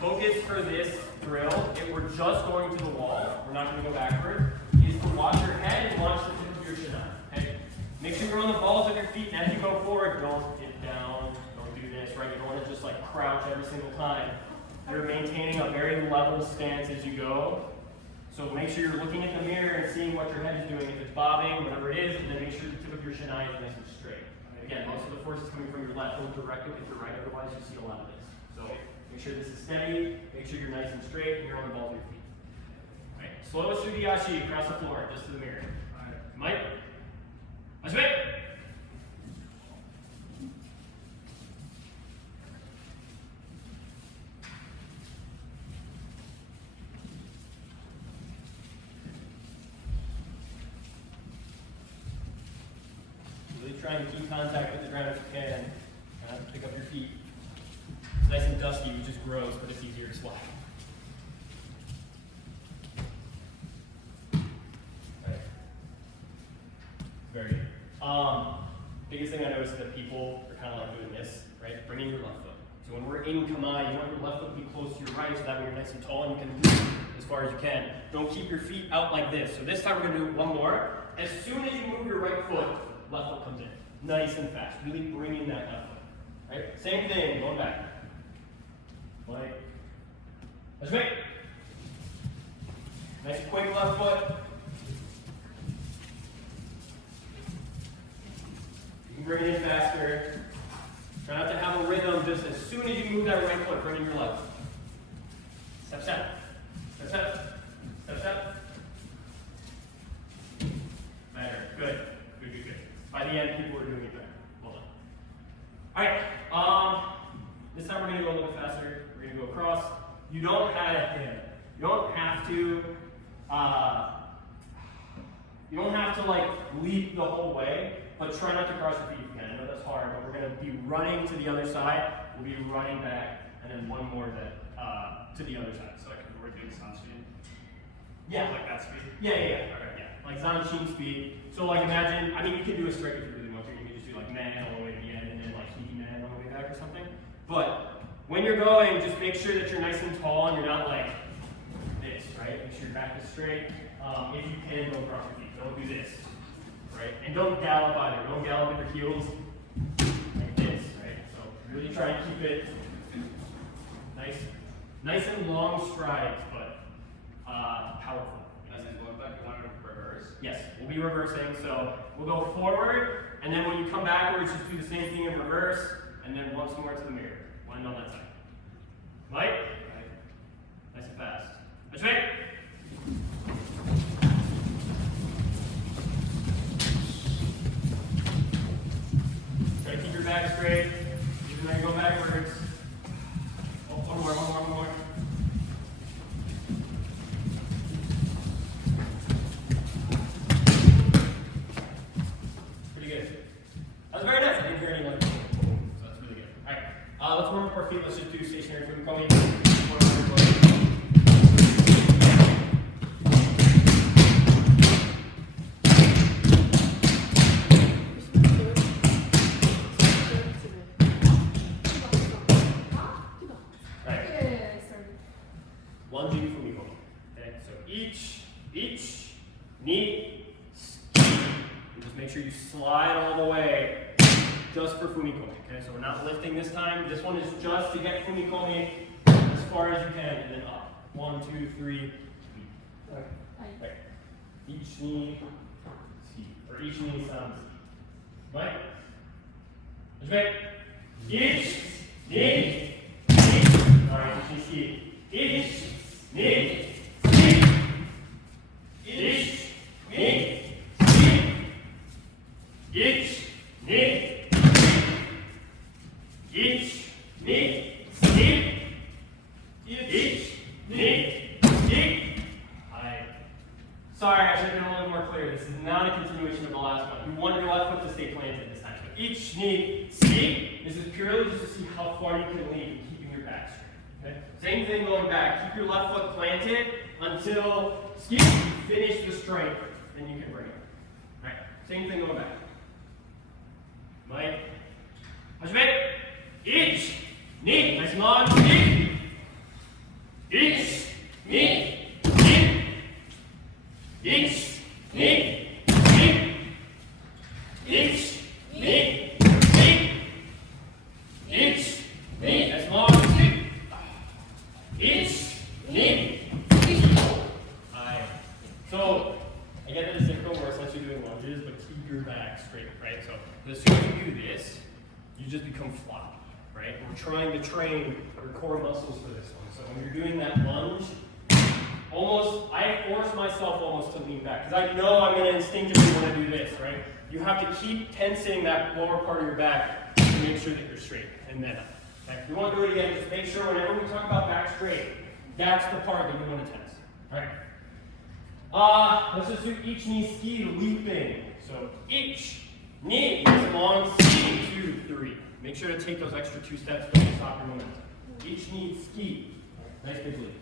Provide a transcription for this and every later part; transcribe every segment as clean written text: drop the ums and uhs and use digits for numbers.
focus for this drill, if we're just going to the wall, we're not going to go backward, is to watch your head and watch the tip of your shin out. Okay? Make sure you're on the balls of your feet, and as you go forward, don't get down, don't do this, right? You don't want to just like crouch every single time. You're maintaining a very level stance as you go. So make sure you're looking at the mirror and seeing what your head is doing. If it's bobbing, whatever it is, and then make sure the tip of your shin is nice and straight. Again, most of the force is coming from your left. Don't direct it with your right, otherwise you see a lot of this. So make sure this is steady, make sure you're nice and straight, and you're on the balls of your feet. All right. Slow us through the yashi across the floor, just to the mirror. All right. Mike? Ashwin? Really try and keep contact with the ground if you can. Pick up your feet. It's nice and dusty, which is gross, but it's easier to slide. Right. Very good. Biggest thing I noticed is that people are kind of like doing this, right? Bringing your left foot. So when we're in Kamae, you want your left foot to be close to your right, so that way you're nice and tall and you can move as far as you can. Don't keep your feet out like this. So this time we're going to do one more. As soon as you move your right foot, left foot comes in. Nice and fast. Really bring in that left foot. Right? Same thing, going back. Like, let's wait. Nice quick left foot. You can bring it in faster. Try not to have a rhythm just as soon as you move that right foot, bring in your left. Step, step. Step, step. Step, step. Better. Good. Good, good, good. By the end, people are doing it better. Well done. All right. This time we're going to go a little bit faster. We're going to go across. You don't have to like leap the whole way, but try not to cross your feet if you can. I know that's hard, but we're going to be running to the other side. We'll be running back, and then one more to the other side. So we're doing Zan speed. Yeah, like that speed. Yeah. Okay, yeah. Like Zan Shin speed. So like imagine, I mean you can do a straight if you really want to. You can just do like man all the way to the end, and then like sneaky man on the way back or something. But when you're going, just make sure that you're nice and tall and you're not like this, right? Make sure your back is straight. If you can, don't cross your feet. Don't do this, right? And don't gallop either. Don't gallop with your heels like this, right? So really try and keep it nice and long strides, but powerful. As in going back, you want to reverse? Yes, we'll be reversing. So we'll go forward, and then when you come backwards, just do the same thing in reverse, and then once more to the mirror. Land on that side. Mike? Right. Nice and fast. That's right. Try to keep your back straight, even though you're going backwards. Oh, one more. Pretty good. That was very nice. I didn't hear any like. So that's really good. All right. Let's warm up our feet. Let's just do stationary foot coming. Lunging fumikomi. Okay, so each knee, and just make sure you slide all the way just for fumikomi. Okay, so we're not lifting this time. This one is just to get fumikomi as far as you can, and then up. 1, 2, 3. Okay. Each knee, or each knee sounds. Right? That's right. Each knee. All right, each knee. Each knee, each knee, each knee, each knee, each knee. Sorry, I should have been a little more clear. This is not a continuation of the last one. You want your left foot to stay planted this time. So each knee, this is purely just to see how far you can lean, keeping your back straight. Okay? Same thing going back. Keep your left foot planted until you finish the strength. Then you can bring it. All right. Same thing going back. Mike. Hajime. Each knee. Nice and long. Knee. As soon as you do this, you just become floppy, right? We're trying to train your core muscles for this one. So when you're doing that lunge, I force myself almost to lean back because I know I'm going to instinctively want to do this, right? You have to keep tensing that lower part of your back to make sure that you're straight and then up. Okay? If you want to do it again, just make sure whenever we talk about back straight, that's the part that you want to tense. All right. Let's just do each knee ski leaping. So each knee is long ski, 2, 3. Make sure to take those extra 2 steps, don't stop your momentum. Each knee ski. Nice big leap.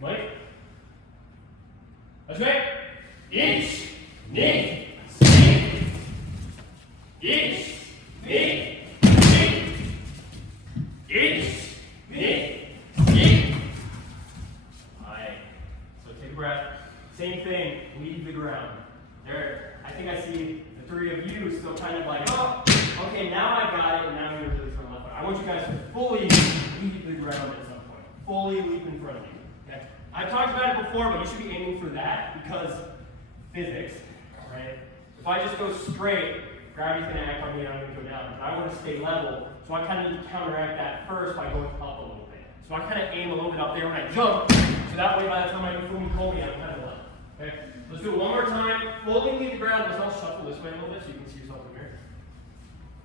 Mike? That's right. Each knee ski. Each knee ski. Each knee ski. Alright. So take a breath. Same thing, leave the ground. There, I think I see the 3 of you still kind of like, oh, okay, now I got it, and now you're really from left foot. I want you guys to fully leave the ground at some point. Fully leap in front of you. Okay? I've talked about it before, but you should be aiming for that because physics, right? If I just go straight, gravity's going to act on me and I'm going to go down. But I want to stay level, so I kind of need to counteract that first by going up a little bit. So I kind of aim a little bit up there when I jump, so that way by the time I do Fumi-Komi, I'm kind of level. Okay? Let's do it one more time. Fully leave the ground. Let's all shuffle this way a little bit so you can see yourself in here.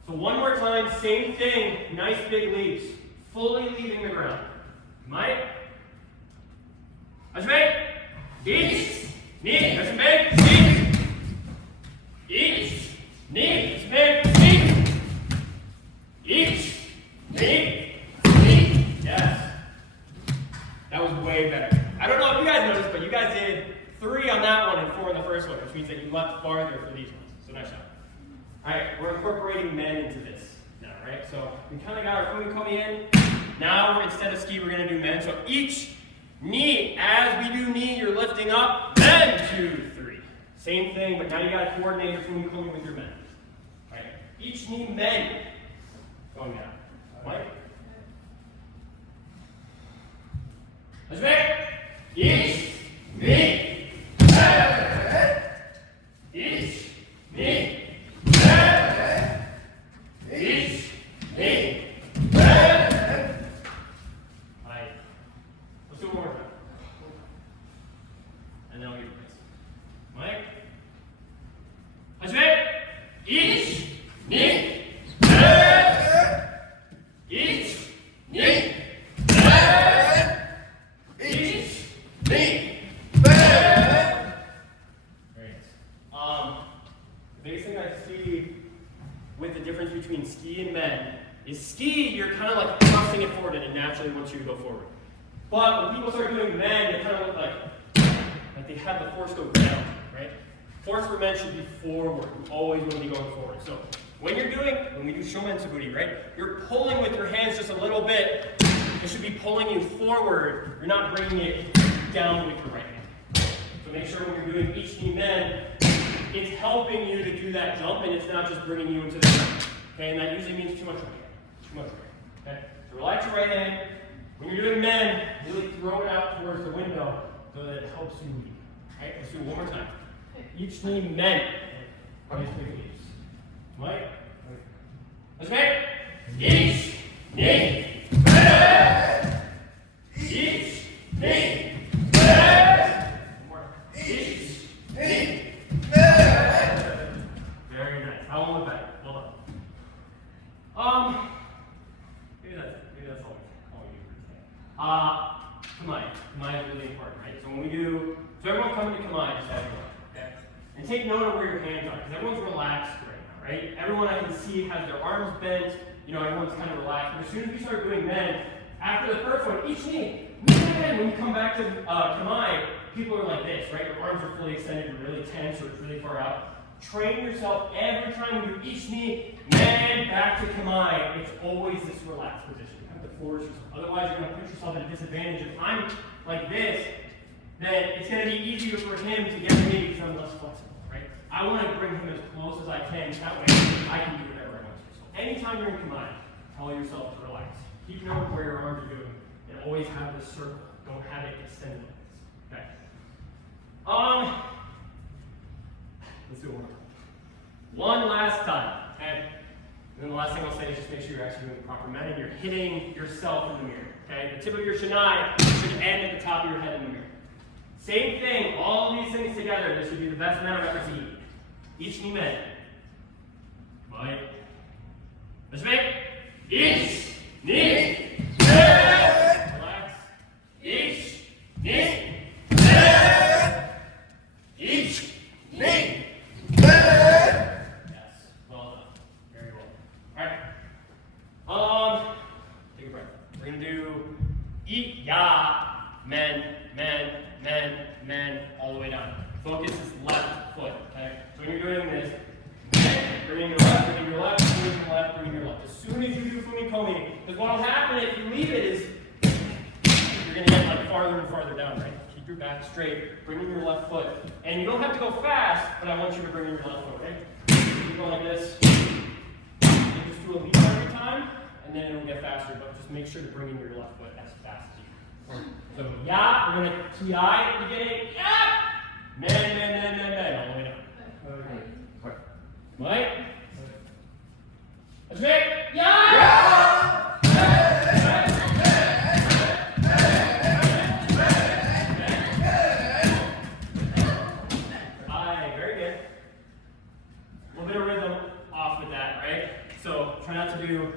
So one more time, same thing. Nice big leaps. Fully leaving the ground. Mike? That's right. Each knee. That's big. Ski. Each knee. That's big. Ski. Each knee. Ski. Yes. That was way better. I don't know if you guys noticed, but you guys did 3 on that one and 4 on the first one, which means that you left farther for these ones. So nice job. All right, we're incorporating men into this now, right? So we kind of got our Fumi-Komi in. Now, instead of ski, we're going to do men. So each knee, as we do knee, you're lifting up, men, 2, 3. Same thing, but now you got to coordinate your Fumi-Komi with your men. All right, each knee, men. Going down. Mike? That's right. Each knee, men. Each knee, men. Each knee, men. All right. Let's do it one more time. And then I'll give you this. Mike? That's right. Each knee, men. Each knee, men. Each knee, men. Very nice. The biggest thing I see with the difference between ski and men is ski, you're kind of like thrusting it forward and it naturally wants you to go forward. But when people start doing men, they kind of look like they have the force go down, right? Force for men should be forward. You always want to be going forward. So when we do Shomen Suguri, right? You're pulling with your hands just a little bit. It should be pulling you forward. You're not bringing it down with your right hand. So make sure when you're doing each knee men, it's helping you to do that jump and it's not just bringing you into the ground. Okay, and that usually means too much right hand. Too much right hand. Okay? So relax your right hand. When you're doing men, really throw it out towards the window so that it helps you lead. Alright, let's do it one more time. Each knee men. Nice big leaps. Mike? That's right. Each knee men. Each knee men. One more. Each knee men. Very nice. How long was that? Well done. Maybe that's all we do for today. Kamai is really important, right? So when we do, so everyone come to Kamai, just have your look, okay? And take note of where your hands are, because everyone's relaxed right now, right? Everyone I can see has their arms bent, everyone's kind of relaxed. But as soon as we start doing men, after the first one, each knee, when you come back to Kamai, people are like this, right? Your arms are fully extended, you're really tense, or it's really far out. Train yourself every time you do each knee, man, back to Kamai. It's always this relaxed position. You have to force yourself. Otherwise, you're going to put yourself at a disadvantage. If I'm like this, then it's going to be easier for him to get to me because I'm less flexible, right? I want to bring him as close as I can. That way, I can do whatever I want to. So anytime you're in Kamai, tell yourself to relax. Keep note of where your arms are doing, and always have this circle. Don't have it extended like this. Okay. Let's do it one more time. One last time, okay? And then the last thing I'll say is just make sure you're actually doing the proper men and you're hitting yourself in the mirror, okay? The tip of your shinai should end at the top of your head in the mirror. Same thing, all of these things together, this should be the best men I've ever seen. Each knee men. Right. Let's make each knee men. Relax. Each knee men. Each knee men. Yes. Well done. Very well. All right. Take a breath. We're gonna do eat ya men, all the way down. Focus is left foot. Okay. So when you're doing this. Bringing your left, bringing your left, bringing your left, bringing your left. As soon as you do fumikomi, because what will happen if you leave it is you're going to get like farther and farther down, right? Keep your back straight, bringing your left foot. And you don't have to go fast, but I want you to bring in your left foot, okay? You go like this. You just do a leap every time, and then it'll get faster, but just make sure to bring in your left foot as fast as you can. So, ya, we're going to ki at the beginning. Ya! Men, all the way down. Right? Let's make yeah! Alright, very good. A little bit of rhythm off with that, right? So try not to do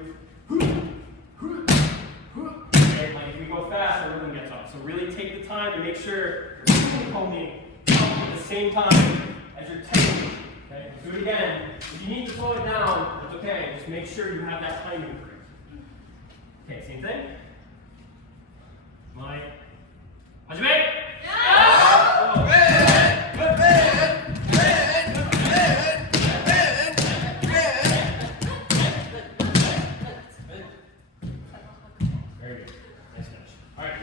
okay, like if we go fast, the rhythm gets off. So really take the time to make sure you're holding at the same time as you're taking. Okay, do it again. If you need to slow it down, it's okay. Just make sure you have that timing for it. Okay, same thing. Mike. How's it make? Very good. Nice finish. All right.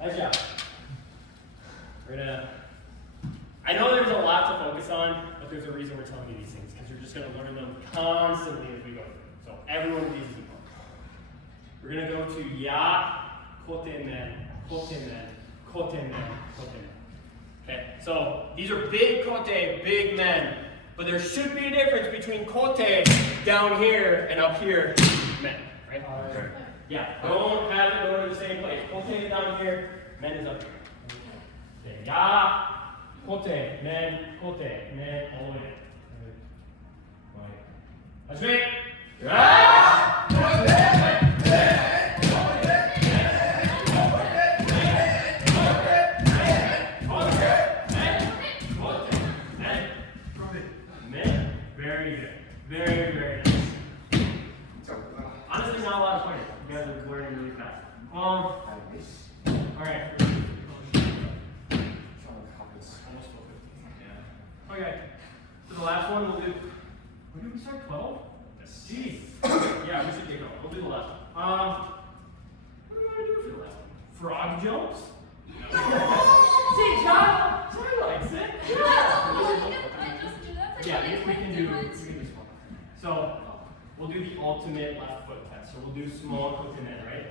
Nice job. We're gonna. I know there's a lot to focus on, but there's a reason we're telling you these things, because you're just going to learn them constantly as we go through. So every one of these is important. We're going to go to ya, kote men, kote men, kote men, kote men. Okay, so these are big kote, big men, but there should be a difference between kote down here and up here, men, right? Yeah, don't have it go to the same place. Kote is down here, men is up here. Okay, ya. Kote, men, all the way down. Let's make men. Very good. Very, very nice. Honestly, not a lot of pointers. You guys are learning really fast. Alright. Okay, so the last one we'll do. When did we start? 12? Jeez. Yeah, we should get going. We'll do the last one. What do we want to do for the last one? Frog jumps? See, John likes it. Yeah, we can do small. So we'll do the ultimate left foot test. So we'll do small kotemen, right?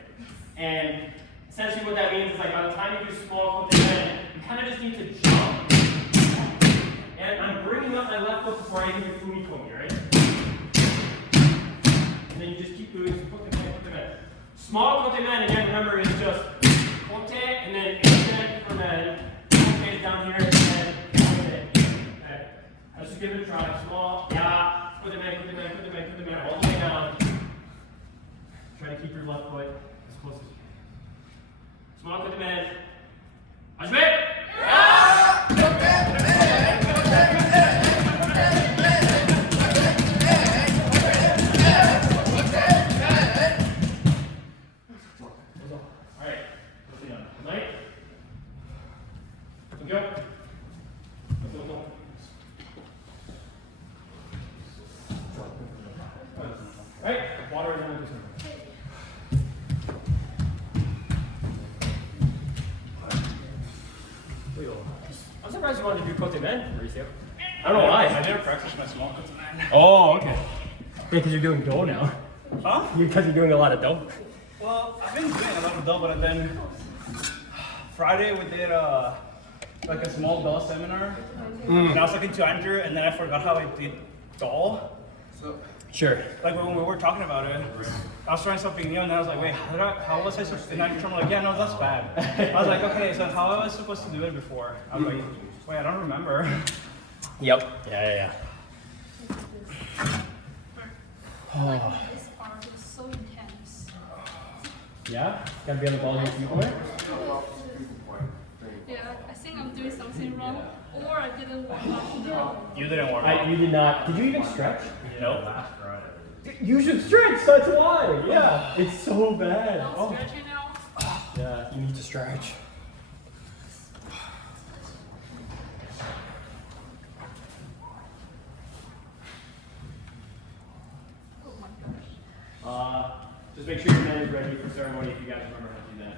And essentially what that means is like by the time you do small kotemen, you kind of just need to jump. And I'm bringing up my left foot before I even do fumikomi, right? And then you just keep doing kotemen. Small kotemen, again, remember, is just kote and then extend for men. Kote is down here and then kote. Okay. Let's just give it a try. Small, ya, kotemen, all the way down. Try to keep your left foot as close as you can. Small kotemen. Hajime! I'm surprised you wanted to do kote men, Mauricio. I don't know why. I never practiced my small kote men. Oh, okay. Yeah, because you're doing do now. Huh? Because you're doing a lot of do. Well, I've been doing a lot of do, but then Friday we did like a small doll seminar. Mm. And I was talking to Andrew, and then I forgot how I did doll. Sure. Like when we were talking about it, I was trying something new, and I was like, wait, how was I supposed to? And Andrew's like, yeah, no, that's bad. I was like, okay, so how was I supposed to do it before? I was like, wait, I don't remember. Yep. Yeah. This part is so intense. Yeah? Gotta be on the ball of your keyboard? Yeah, I think I'm doing something wrong, or I didn't warm up. No. You didn't warm up. You did not. Did you even stretch? Nope. You should stretch, that's why. Yeah. It's so bad. I'm stretching now. Yeah, you need to stretch. Oh my gosh. Just make sure your man is ready for ceremony if you guys remember how to do that.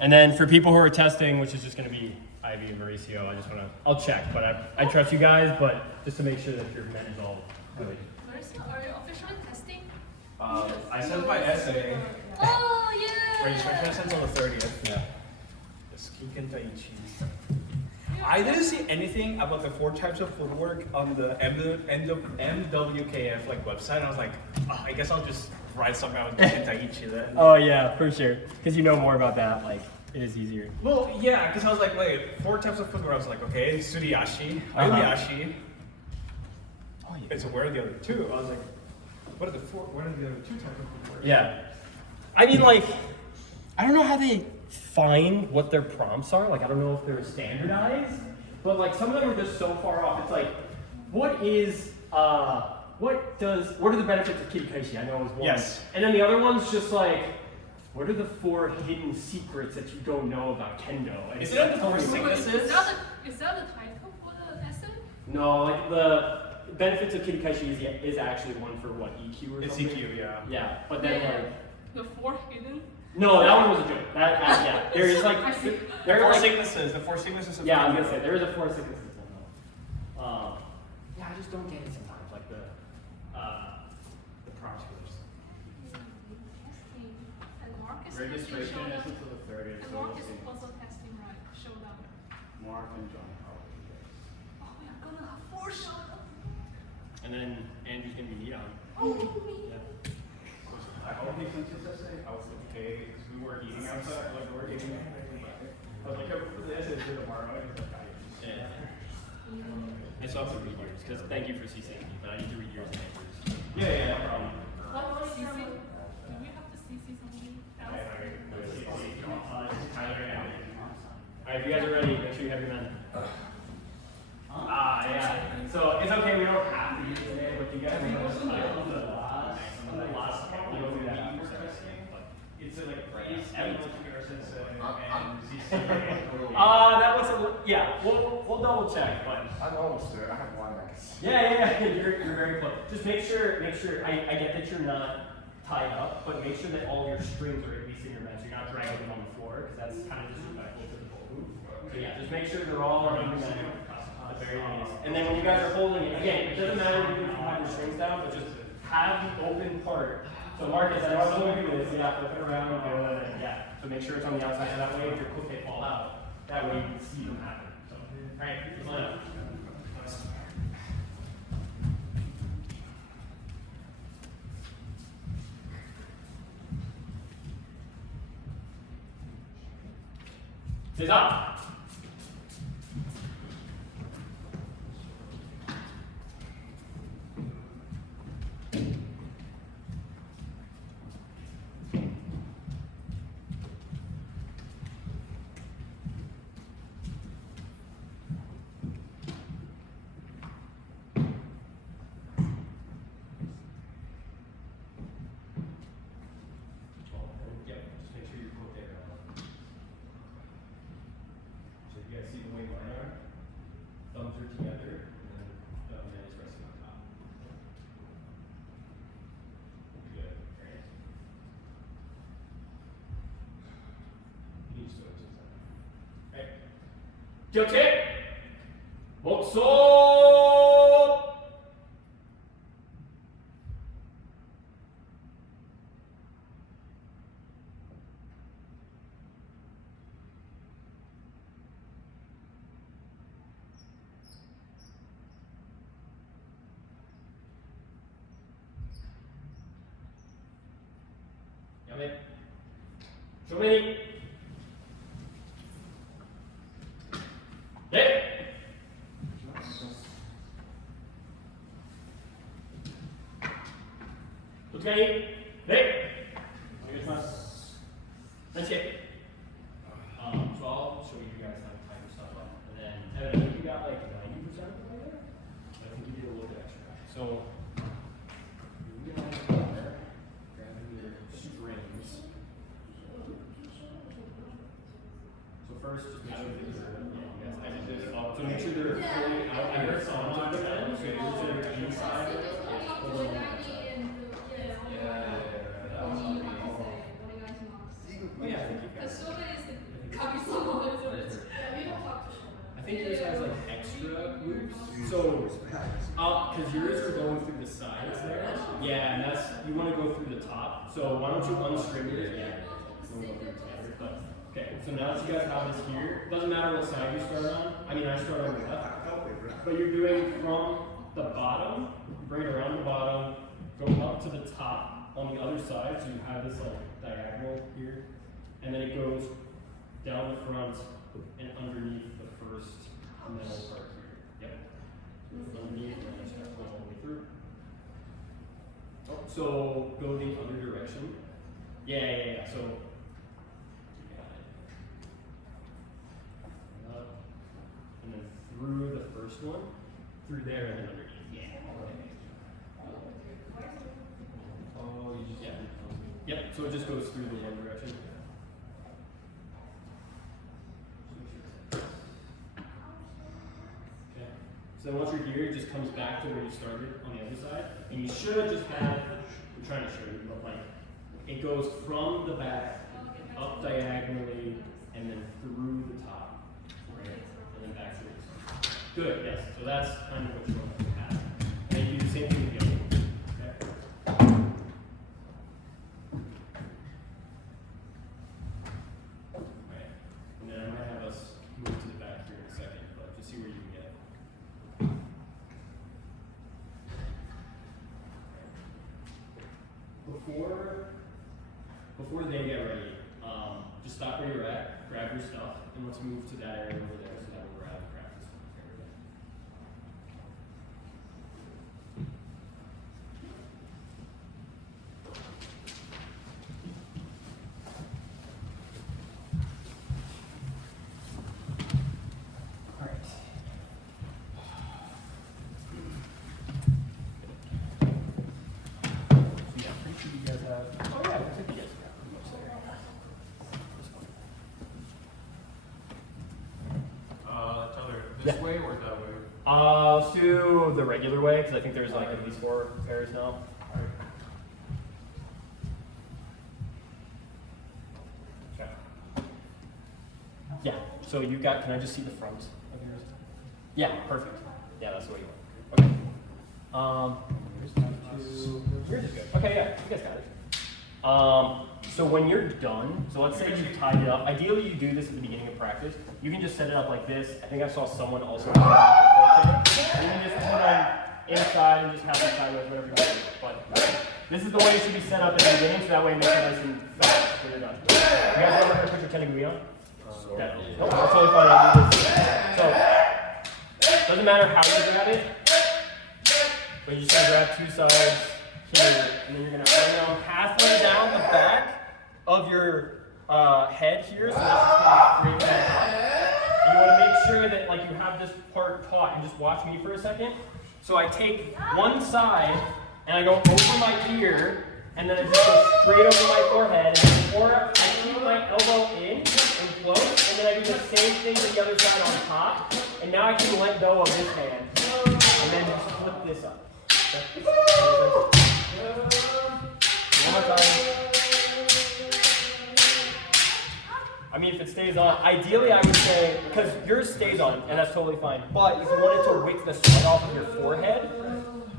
And then for people who are testing, which is just going to be Ivy and Mauricio, I'll check, but I trust you guys, but just to make sure that your men is all good. Are you officially testing? I sent my essay. Oh yeah. Registration I sent on the 30th. Yeah. Skiken Taichi. I didn't see anything about the 4 types of footwork on the MWKF like website. And I was like, I guess I'll just write something about Skiken Taichi then. Oh yeah, for sure. Because you know more about that, like, it is easier. Well, yeah, because I was like, wait, 4 types of footwork. I was like, okay, Suriyashi, Aoyashi. Oh, yeah. And so where are the other 2? I was like, what are the other 2 types of footwork? Yeah. I mean, like, I don't know how they find what their prompts are. Like, I don't know if they're standardized, but like some of them are just so far off. It's like, what are the benefits of Kirikashi? I know it was one. Yes. And then the other one's just like, what are the 4 hidden secrets that you don't know about Kendo? And Isn't it the tell 4 me- sicknesses? Is that the title for the essay? No, like the benefits of Kirikashi is actually one for what, EQ or It's something? EQ, yeah. Yeah, but then like, The 4 hidden. no, that one was a joke. Yeah, there is like, I see. there are The like, 4 sicknesses of yeah, I was Kendo. gonna say there is a 4 sicknesses one though. Yeah, I just don't get it sometimes, like the prompt scores. Testing. And Mark is Registration testing, is until the 30th, and so Mark we'll is see. also testing, right? Showdown. Mark and John probably. Oh, we are gonna have 4 showdown. And then Andrew's gonna be neat on. Oh, me. Yeah. I hope he sent his essay. I was like, okay, because we weren't eating outside, like we were eating. I was like, I put the essay for tomorrow. He's like, Yeah. I still have to read yours, because thank you for CCing me, but I need to read yours and Andrew's. yeah, no problem. What was CC? Do we have to CC something else? Alright, if you guys are ready, make sure you have your men. Yeah. So it's okay, we don't have to use it today, but you guys know the last you go through that. It's like Emily Pearson and CC. That was yeah, we'll double check, but I'm almost there. I have 1 next. yeah, you're very close. Just make sure, I get that you're not tied up, but make sure that all your strings are at least in your bed, so you're not dragging them on the floor, because that's kind of disrespectful to the ballroom. So yeah, just make sure they're all on your bed, at the very least. And then when you guys are holding it, again, it doesn't matter if you have your strings down, but just have the open part. So Marcus, I know I'm going to do this, yeah, flip it around and do it, and yeah. So make sure it's on the outside, so that way if your quick hit fall out, that way you can see them happen. So, alright, let's line up. Sit up. Yep, just make sure you put there. So you guys see the way mine are? Thumbs are together, and then man is resting on top. Good, great. You need to switch this up. Right. Kyote! Motso! Come in. Show me. Yeah. Look at me. There. That's it. So I'll show you guys how to type stuff up. And then, Evan, I think you got like 90% of the way there. But I think you did a little bit extra. So, you guys are grabbing your strings. So first, just make sure that so make sure they're fully out there onto the end. So yours are inside. Hold on. I think yours has like extra loops. So, because yours are going through the sides there. Yeah, and that's, you want to go through the top. So why don't you unstring it? Yeah. But, okay, so now that you guys have this here, doesn't matter what side you start on. I mean, I start on the left. But you're doing from the bottom, you bring it around the bottom, go up to the top on the other side. So you have this like diagonal here. And then it goes down the front and underneath the first metal part here. Yep. So underneath and then start going all the way through. Oh, so go the other direction. Yeah. So you got it. Up, and then through the first one, through there and then underneath. Yeah. Oh, you just Yep. So it just goes through the one direction. So then once you're here, it just comes back to where you started on the other side. And you should just have, I'm trying to show you, but like, it goes from the back, up diagonally, and then through the top. Right? And then back to this. Good, yes. So that's kind of what you want to have. And then you do the same thing with the other one. Okay? Alright. And then I might have us move to the back here in a second, but just see where you can get. Before they get ready, just stop where you're at, grab your stuff, and let's move to that area over there so that we're out of practice. All right. Yeah, pretty sure you guys have. Oh yeah, I think you guys have pretty much there. This one. This way or that way? Let's do the regular way because I think there's like at least 4 pairs now. Okay. Yeah. So you got? Can I just see the front of yours? Yeah. Perfect. Yeah, that's what you want. Okay. Yours is good. Okay, yeah, you guys got it. So when you're done, so let's say you tied it up. Ideally, you do this at the beginning of practice. You can just set it up like this. I think I saw someone also. You can just put them inside and just have them sideways, whatever you want. But this is the way it should be set up at the beginning, so that way it makes it nice and fast when you're done. You guys remember how to put your Tenagui on? Yeah. Nope, that's totally fine. I'll do this. So doesn't matter how you grab it. But you just gotta grab 2 sides here, and then you're gonna bring them halfway down the back of your head here, so that's gonna create that. And you wanna make sure that like you have this part taut, and just watch me for a second. So I take one side, and I go over my ear, and then I just go straight over my forehead, and before I keep my elbow in and close, and then I do the same thing to the other side on top, and now I can let go of this hand, and then just flip this up. One more time. I mean, if it stays on, ideally I would say, because yours stays on, and that's totally fine. But if you wanted to wick the sweat off of your forehead,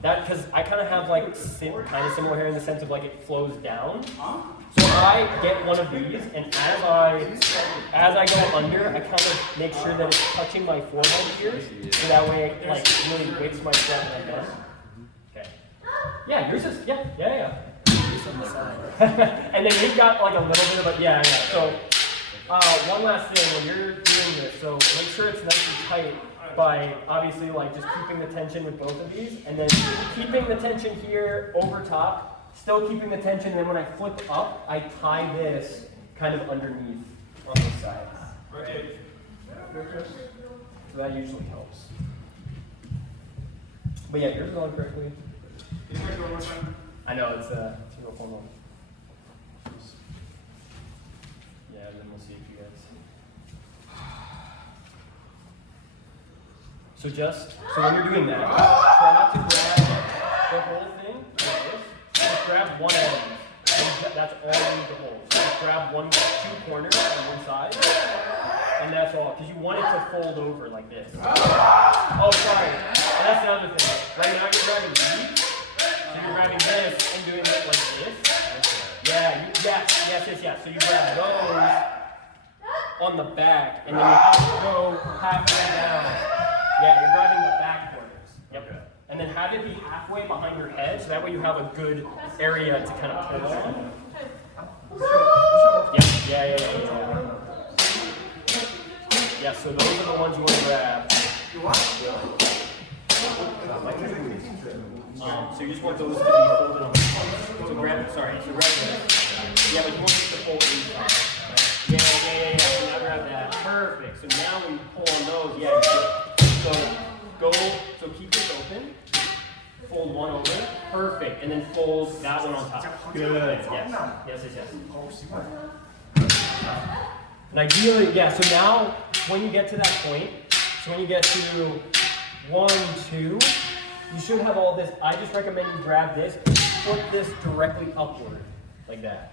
that, because I kind of have like kind of similar hair in the sense of like it flows down. So I get one of these, and as I go under, I kind of make sure that it's touching my forehead here, so that way it like really wicks my sweat like that. Okay. Yeah, yours is, yeah. And And then you've got like a little bit of a, yeah. So, one last thing, when you're doing this, so make sure it's nice and tight by obviously like just keeping the tension with both of these, and then keeping the tension here over top, still keeping the tension, and then when I flip up, I tie this kind of underneath on this side. Right. So that usually helps. But yeah, yours is on correctly. Can you guys go one more time? I know, it's a real fun one. Yeah, and then we'll see if you guys. So when you're doing that, try not to grab the whole thing like this. Just grab one end. And that's all you need to hold. So just grab two corners on one side, and that's all. Because you want it to fold over like this. Oh, sorry. And that's another thing. Right now you're grabbing these. So you're grabbing this and doing it like this. Yeah, yes. So you grab those on the back, and then you have to go halfway down. Yeah, you're grabbing the back corners. Yep. Okay. And then have it be halfway behind your head, so that way you have a good area to kind of pull on. Yeah. Yeah, so those are the ones you want to grab. So you just want those to be folded on. So grab this. Yeah, but you want this to fold inside. Yeah. So now grab that. Perfect. So now when you pull on those, so keep this open. Fold one over. Perfect. And then fold that one on top. Good. Yes. And ideally, so now when you get to that point, so when you get to 1, 2, you should have all this. I just recommend you grab this, flip this directly upward, like that.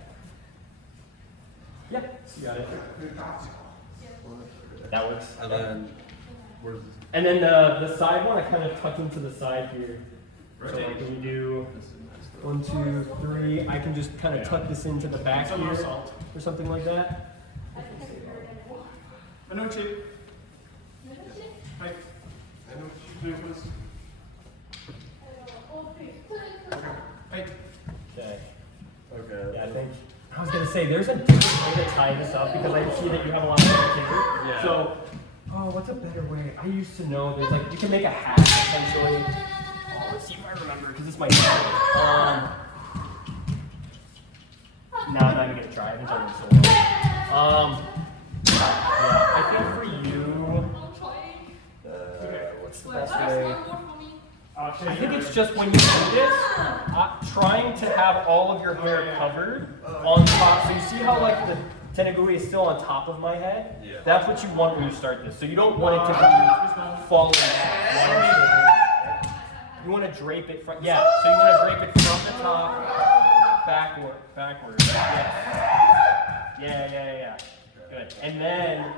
Yep, you got it. That works. And then the side one, I kind of tuck into the side here. So like when we do 1, 2, 3, I can just kind of tuck this into the back here or something like that. I know Chip. Hi. Hey. Okay. Yeah, I think I was gonna say there's a different way to tie this up because I see that you have a lot of sensitivity. Yeah. So, what's a better way? I used to know there's like you can make a hat essentially. Let's see if I remember because this might be. No, I'm not even gonna try. I haven't done this in a while. Yeah, I think for you, what's the best way? I think it's just when you do this, trying to have all of your hair covered on top. So you see how like the tenaguri is still on top of my head? Yeah. That's what you want when you start this. So you don't want it to be falling back. You want to drape it from, so you want to drape it from the top, backwards. Yeah. Good. And then,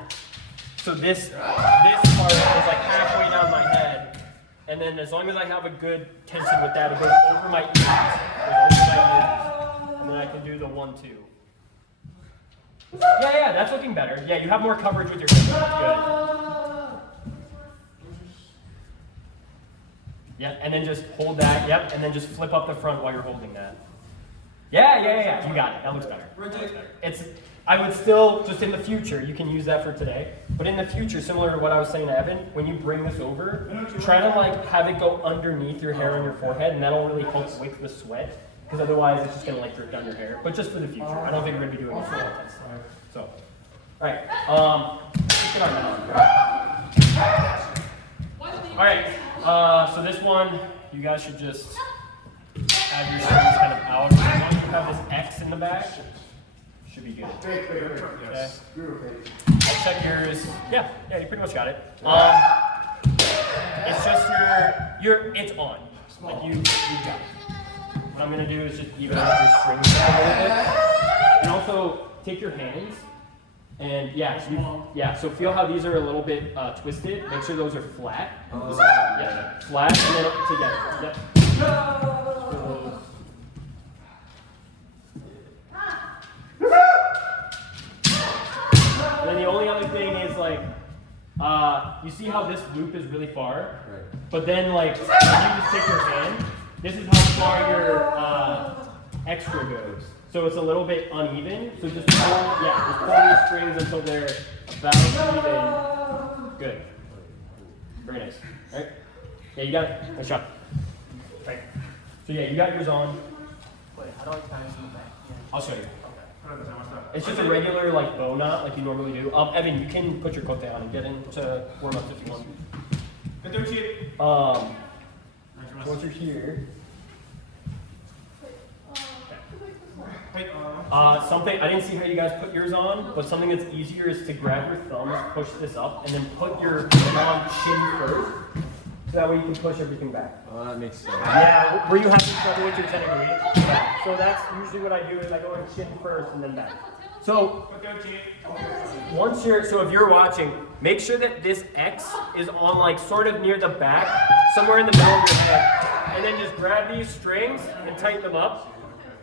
so this part is like halfway down my head. And then as long as I have a good tension with that, it goes over my ears. And then I can do the 1, 2. Yeah, that's looking better. Yeah, you have more coverage with your hips. Good. Yeah, and then just hold that. Yep, and then just flip up the front while you're holding that. Yeah. You got it. That looks better. I would still, just in the future, you can use that for today, but in the future, similar to what I was saying to Evan, when you bring this over, try to like have it go underneath your hair on your forehead, and that'll really help wick the sweat, because otherwise it's just gonna like drip down your hair, but just for the future. I don't think we're gonna be doing this for all time. So, alright, let's get on that. Alright, so this one, you guys should just have your strings kind of out. As long as you have this X in the back, should be good. Okay. I'll check yours. Yeah, you pretty much got it. It's just it's on. Like you got it. What I'm gonna do is just even out your strings a little bit. And also take your hands and so feel how these are a little bit twisted. Make sure those are flat. Yeah, flat and then together. Yep. And then the only other thing is like, you see how this loop is really far? Right. But then like, when you just take your hand, this is how far your extra goes. So it's a little bit uneven. So just pull these strings until they're about even. Good. Very nice. All right. Yeah, you got it. Nice job. Right. So yeah, you got yours on. Wait, how do I tie this in the back? I'll show you. Okay. It's just a regular like bow knot like you normally do. Evan, you can put your coat down and get into warm ups if you want. So once you're here. Something I didn't see how you guys put yours on, but something that's easier is to grab your thumbs, push this up, and then put your thumb on chin first. So that way you can push everything back. Oh, that makes sense. Yeah, were you having trouble with your 10 degrees? Yeah. So that's usually what I do is I go in chin first and then back. So if you're watching, make sure that this X is on like sort of near the back, somewhere in the middle of your head. And then just grab these strings and tighten them up.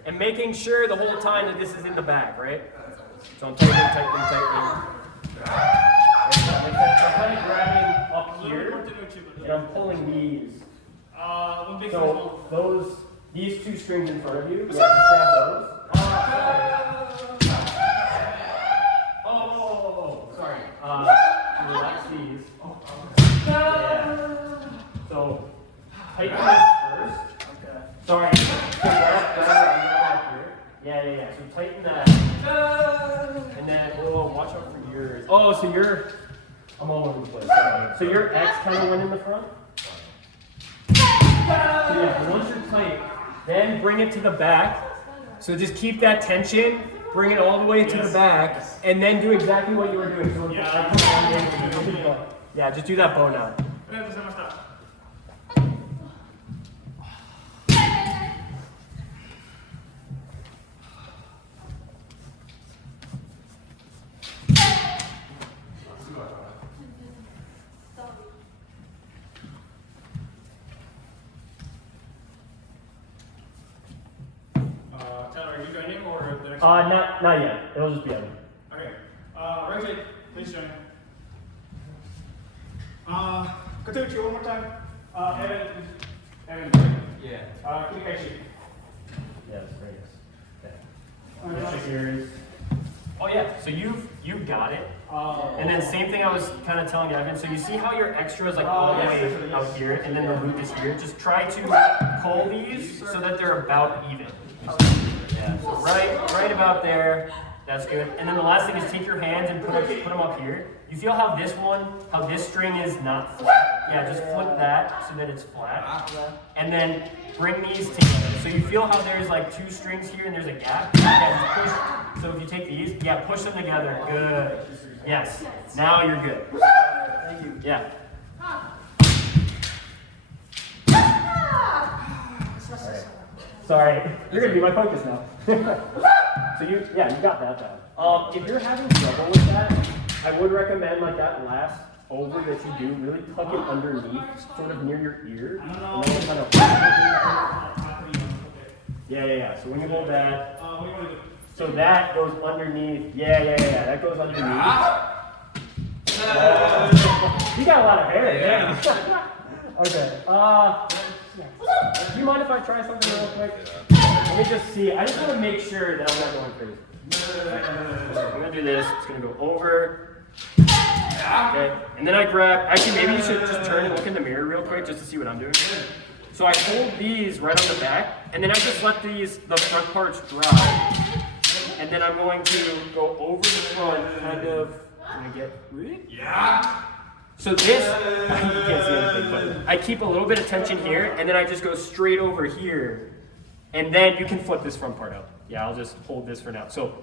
And making sure the whole time that this is in the back, right? So I'm tightening. I'm kind of grabbing up here, and I'm pulling these. So these two strings in front of you, just grab those. Sorry. Relax these. Yeah. So tighten this first. Okay. Sorry. Yeah. So tighten that. And then, watch out for yours. Oh, so I'm all over the place. So your X kind of went in the front? So yeah, once you're tight, then bring it to the back. So just keep that tension, bring it all the way to the back, and then do exactly what you were doing. So yeah, just do that bow knot. Tyler, are you joining or the next Not yet. It'll just be Evan. Okay. Rotate, please join. Katuchi, one more time. Evan. Yeah. Kirikashi. Yes, very nice. Check yours. Oh yeah, so you've got it. And then same thing I was kind of telling Evan. So you see how your extra is like all the way out here, and then the loop is here. Just try to pull these so that they're about even. Yeah, so right about there. That's good. And then the last thing is take your hands and put them up here. You feel how this string is not flat? Yeah, just flip that so that it's flat. And then bring these together. So you feel how there's like two strings here and there's a gap? Yeah, just push. So if you take these, push them together. Good. Yes. Now you're good. Thank you. Yeah. Sorry, you're gonna be my focus now. So you got that down. If you're having trouble with that, I would recommend like that last over that you do, really tuck it underneath, sort of near your ear. And then kind of yeah. So when you hold that, so that goes underneath. Yeah. That goes underneath. You got a lot of hair. Yeah. Okay. Do you mind if I try something real quick? Let me just see. I just want to make sure that I'm not going crazy. I'm going to do this. It's going to go over. Okay. And then I grab, actually maybe you should just turn and look in the mirror real quick just to see what I'm doing. So I hold these right on the back, and then I just let the front parts dry. And then I'm going to go over the front, kind of, I'm going to get, yeah. So this, you can't see anything, but I keep a little bit of tension here, and then I just go straight over here, and then you can flip this front part out. Yeah, I'll just hold this for now. So,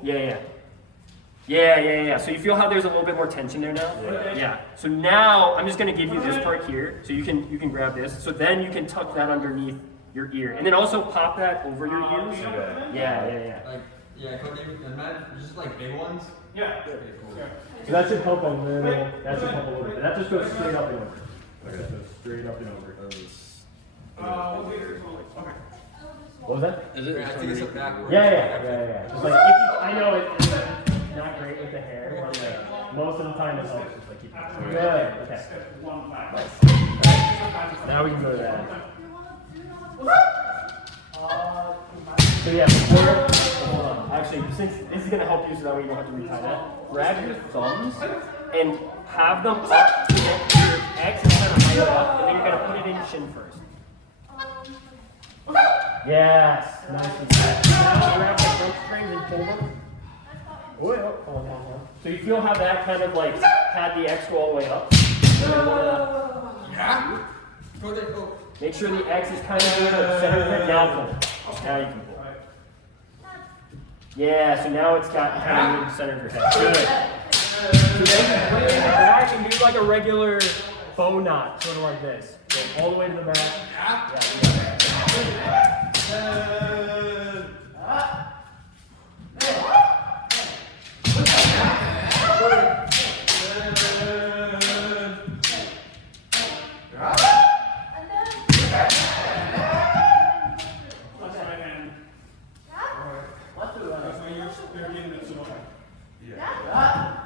yeah. So you feel how there's a little bit more tension there now? Yeah. So now I'm just gonna give you this part here, so you can grab this. So then you can tuck that underneath your ear, and then also pop that over your ears. Yeah. Just like big ones? Yeah. Okay, cool. So that should help a little. That should help a little bit. That just goes straight up and over. Okay, so straight up and over. Okay. What was that? Is it? I think it's backwards. Yeah. Just like I know it's not great with the hair, but like most of the time it helps. Just like keep it. Good. Okay. Now we can go to that. So yeah, before actually, since this is gonna help you so that way you don't have to retie that, grab your thumbs and have them up to get your X and kind of high it up, and then you're gonna put it in your shin first. Yes, nice and tight. Now grab the front strings and pull them. Oh, yeah. Hold on. So you feel how that kind of like had the X go all the way up? Yeah. Go there, go. Make sure the X is kind of in the center of it. Now pull. Now you can pull. Yeah, so now it's got kind of in the center of your head. Good. So then you put it in the back and do like a regular bow knot, sort of like this. Go all the way to the back. Yeah.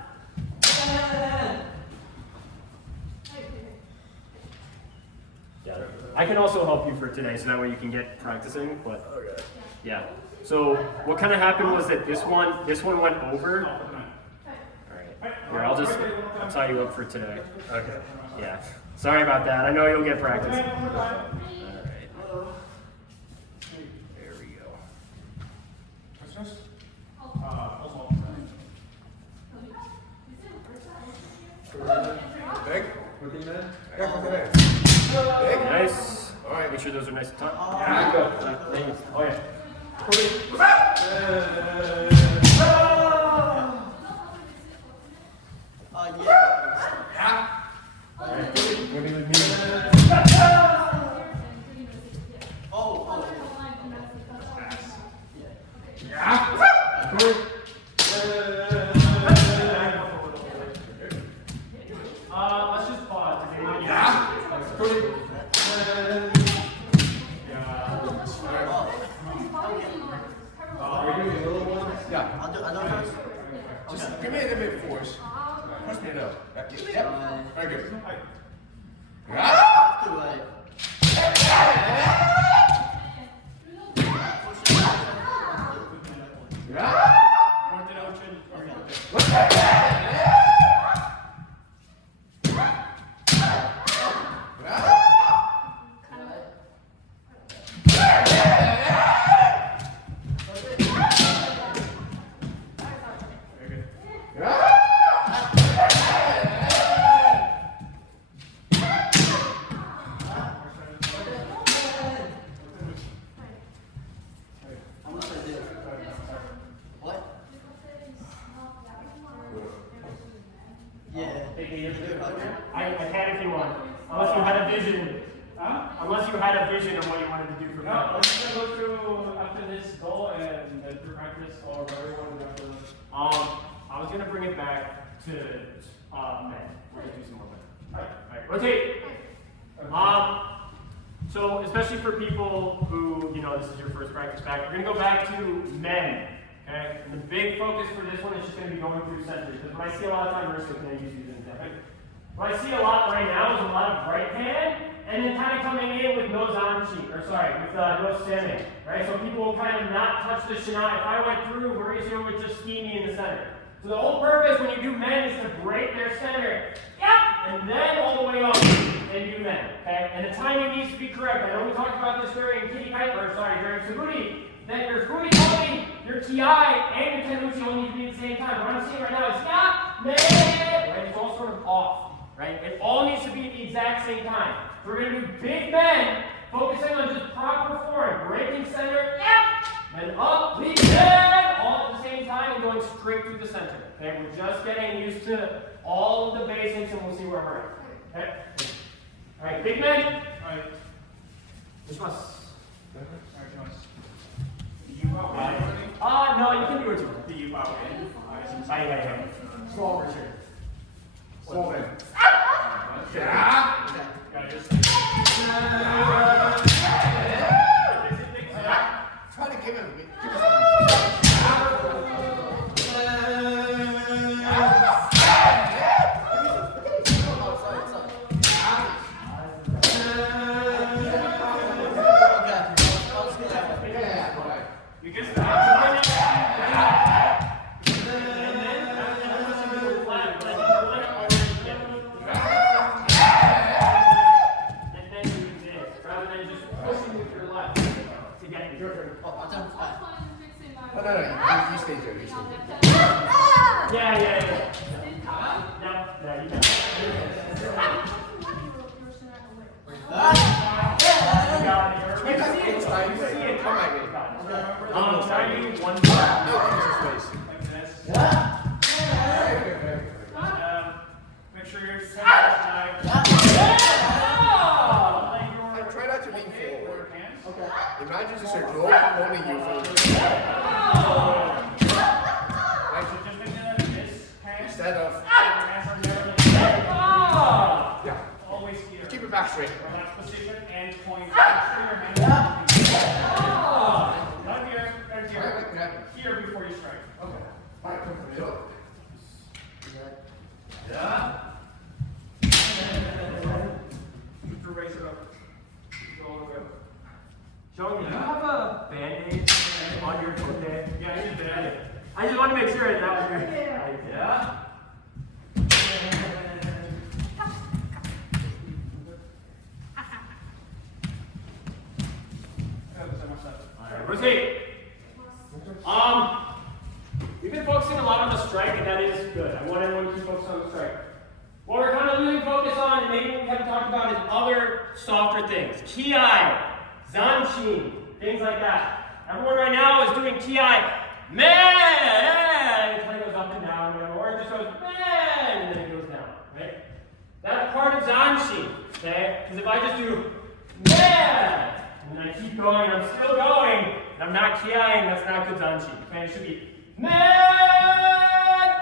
I can also help you for today, so that way you can get practicing. But yeah. So what kind of happened was that this one went over. All right. Here, I'll tie you up for today. Okay. Yeah. Sorry about that. I know you'll get practice. All right. There we go. Nice. All right. Make sure those are nice and tight. Yeah. Go. Oh yeah. Let's just pause. I'll do first. Just give me a bit of force. Push me up. Yep. Very good. Do it. I can if you want. Unless you had a vision. Huh? Unless you had a vision of what you wanted to do for No, I'm just gonna go through after this goal and then through practice or whatever you want to do after this. I was gonna bring it back to men. We're gonna do some more men. Alright, rotate. So especially for people who, this is your first practice back, we're gonna go back to men. Okay? And the big focus for this one is just gonna be going through centers. Because when I see a lot of time, we're just gonna use these in what I see a lot right now is a lot of right hand, and then kind of coming in with nose on cheek, with nose stemming, right? So people will kind of not touch the shinai. If I went through, Mauricio would just ski me in the center. So the whole purpose when you do men is to break their center, and then all the way up and do men, okay? And the timing needs to be correct. I know we talked about this during during Subudi, that your Fudi Kali, your Ti, and your Tenuchi all need to be at the same time. What I'm seeing right now is men, right? It's all sort of off. Right? It all needs to be at the exact same time. So we're going to do big men, focusing on just proper form, breaking center, then up, lead head, all at the same time, and going straight through the center. Okay, we're just getting used to all of the basics, and we'll see where we're at. Okay. All right, big men. All right. Which one? You no, you can do it too. Do you bow in? Yeah. Small for sure. Slow in. Try to give him. You can stop. Thank you. Oh, I'll tell him I'm five. trying to fix it No, now. no, no. You stay there. You stay there. Yeah. No, you got it. You got it. You see it. You see it. Come back here. Try to do one No, use his face. Like this. Very good. Make sure you're center side. And try not to lean forward. Hands. Imagine just a rope holding you from the Right, so just make sure that this hand. instead of, Your hands are never yeah. always here. Keep it back straight. Relax position and point. Make sure your hands are not here, right here. Here before you strike. Okay. All right, come from the middle. Just to raise it up. Go all the way up. Sean, do you have a band-aid on your foot there? Yeah, you did it. I just want to make sure that was your idea. Alright, rotate. We've been focusing a lot on the strike, and that is good. I want everyone to keep focused on the strike. What we're kind of losing focus on, and maybe what we haven't talked about, is other softer things. Kiai, Zanshin, things like that. Everyone right now is doing Kiai, man! It kind of goes up and down, whatever, or it just goes, man, and then it goes down, right? That's part of Zanshin, okay? Because if I just do, man, and then I keep going, and I'm still going, and I'm not Kiaiing, that's not good Zanshin, okay? It should be, man,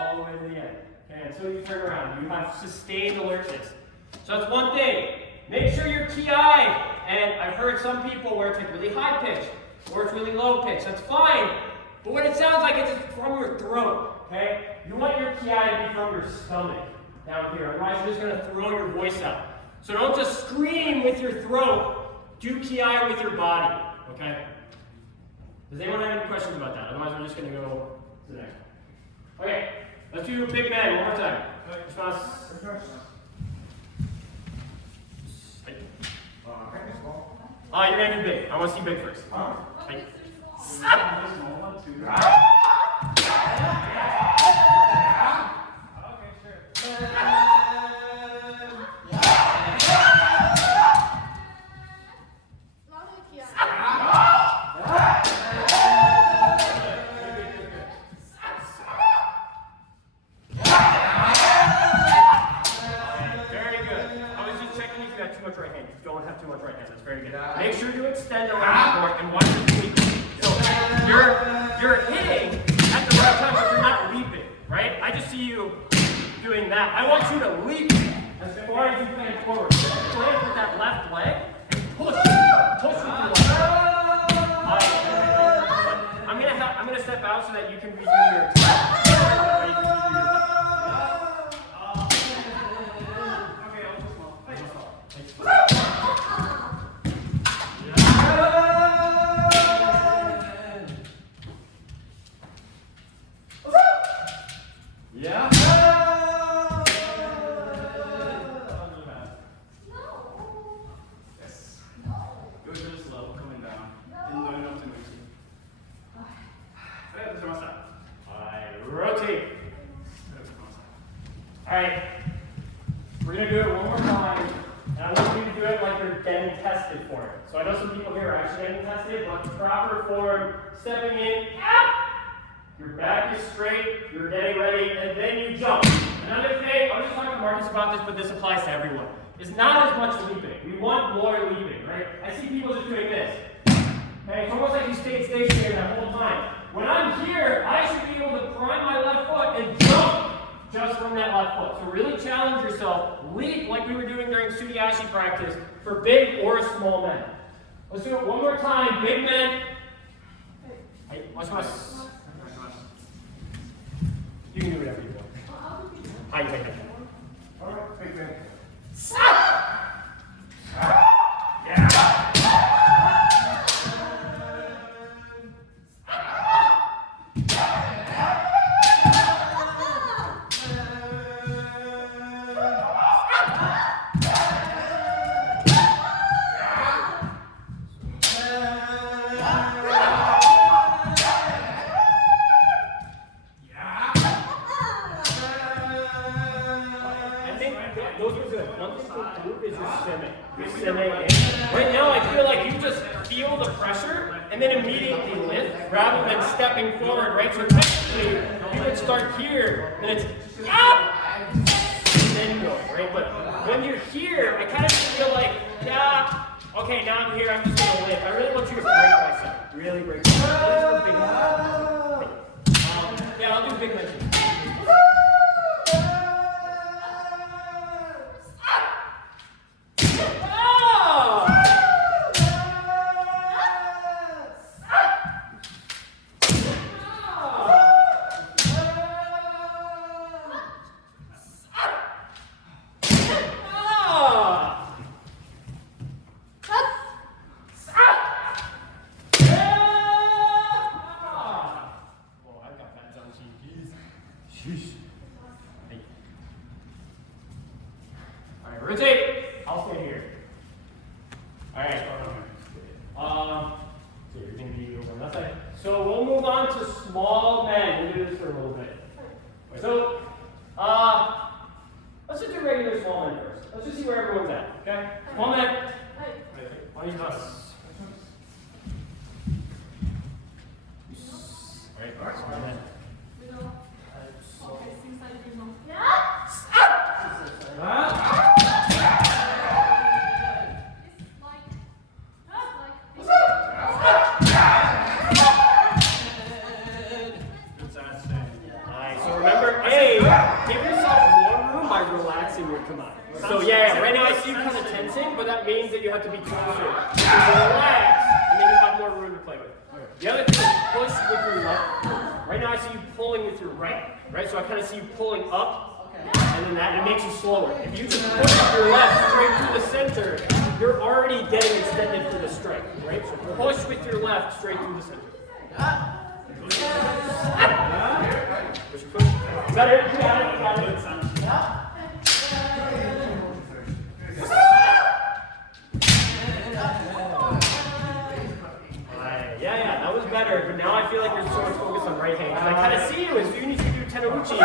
all the way to the end. Okay, until you turn around, you have sustained alertness. So that's one thing. Make sure you're ki, and I've heard some people where it's like really high pitch, or it's really low pitch. That's fine, but what it sounds like it's from your throat. Okay, you want your ki to be from your stomach down here. Otherwise, you're just gonna throw your voice out. So don't just scream with your throat. Do ki with your body. Okay. Does anyone have any questions about that? Otherwise, we're just gonna go to the next one. Okay. Let's do big man one more time. Response. You're gonna do big. I want to see big first. Right. Very good. I was just checking if you had too much right hand. You don't have too much right hand. That's very good. Make sure to extend around the board and watch your feet. So you're hitting at the right time, but you're not leaping, right? I just see you doing that. I want you to leap as far as you can forward. Plant with that left leg and push with the left. I'm gonna step out so that you can redo your attack. Yeah. Yes. It was really slow, coming down. Didn't do enough to move you. Okay, let's go. Alright, rotate. Alright, we're going to do it one more time, and I want you to do it like you're getting tested for it. So I know some people here are actually getting tested, but the proper form, stepping in, your back is straight, you're getting ready, and then you jump. Another thing, I was just talking to Marcus about this, but this applies to everyone, is not as much leaping. We want more leaping, right? I see people just doing this. Okay, it's almost like you stayed stationary that whole time. When I'm here, I should be able to prime my left foot and jump just from that left foot. So really challenge yourself. Leap like we were doing during Sudiashi practice for big or small men. Let's do it one more time. Big men. Hey, watch my. You can do whatever you want. How you take it? All right, big man. and then immediately lift rather than stepping forward, right? So technically, you would start here, and it's up, and then go, right? But when you're here, I kind of feel like, yeah, okay, now I'm here, I'm just gonna lift. I really want you to break myself. Really break myself. Big yeah, I'll do big mention. Alright, rotate. I'll stay here. Alright. So you're going to be over on that side. So we'll move on to small men. We'll do this for a little bit. So, let's just do regular small men first. Let's just see where everyone's at, okay? Small men. On your bus. Alright, small men. Okay, since I didn't know. Nice. So remember, hey, give yourself more room by relaxing your command. So yeah, right now I see you kind of tensing, but that means that you have to be closer. So relax, and then you have more room to play with. The other thing is push with your left. Right now I see you pulling with your right, right? So I kind of see you pulling up, and then that, it makes you slower. If you just push with your left straight through the center, you're already getting extended for the strike, right? So push with your left straight through the center. Push, push. You got it, you got it, you got it. Yeah, that was better, but now I feel like you're so much focused on right hand. I kind of see you as you need to do Tenaruchi.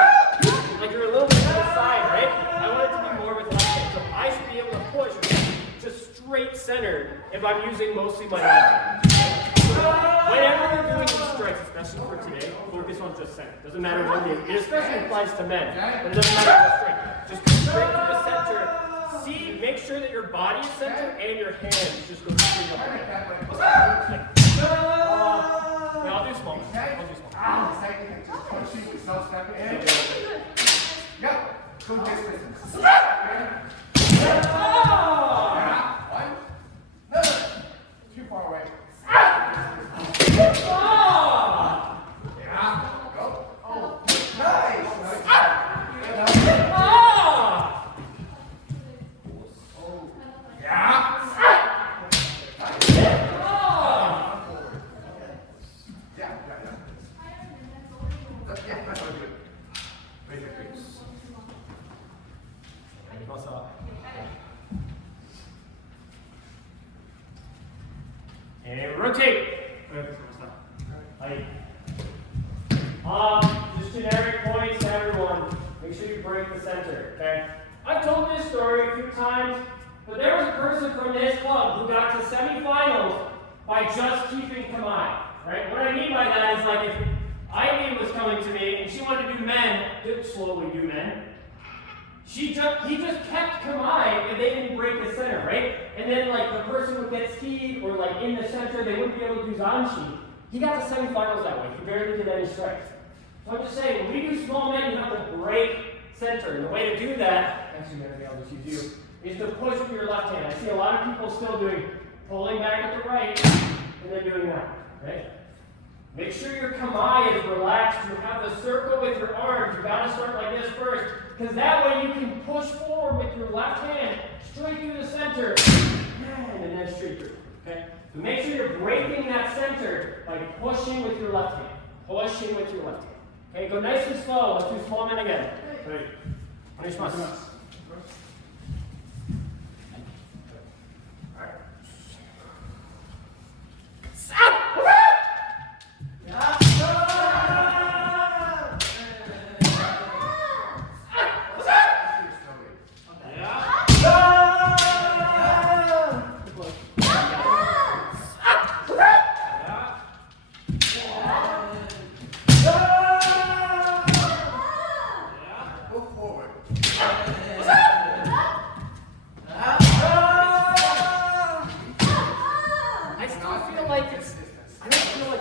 Like you're a little bit to the side, right? I want it to be more with left hand. So I should be able to push just straight center if I'm using mostly my left hand. Whenever we're doing these strikes, especially for today, focus on just center. Doesn't matter what it is. It especially applies to men, but it doesn't matter what strike. Just go straight to the center. See, make sure that your body is centered and your hands just go straight up. I'll do small. I'll do small. Too far away. And rotate. Just generic points to everyone. Make sure you break the center, okay? I've told this story a few times, but there was a person from this club who got to semifinals by just keeping Kamae, right? What I mean by that is like if Ivy was coming to me and she wanted to do men, slowly do men, he just kept Kamae and they didn't break the center, right? And then like the person would get skied or like in the center, they wouldn't be able to do Zanshi. He got to semifinals that way. He barely did any strikes. So I'm just saying, when we do small men, you have to break center. And the way to do that, actually maybe I'll just use you, is to push with your left hand. I see a lot of people still doing pulling back at the right and then doing that, right? Make sure your Kamae is relaxed. You have the circle with your arms. You gotta start like this first, because that way you can push forward with your left hand straight through the center, and then straight through. Okay? So make sure you're breaking that center by pushing with your left hand. Pushing with your left hand. Okay, go nice and slow. Let's do small men again. Ready? Oneshimasu.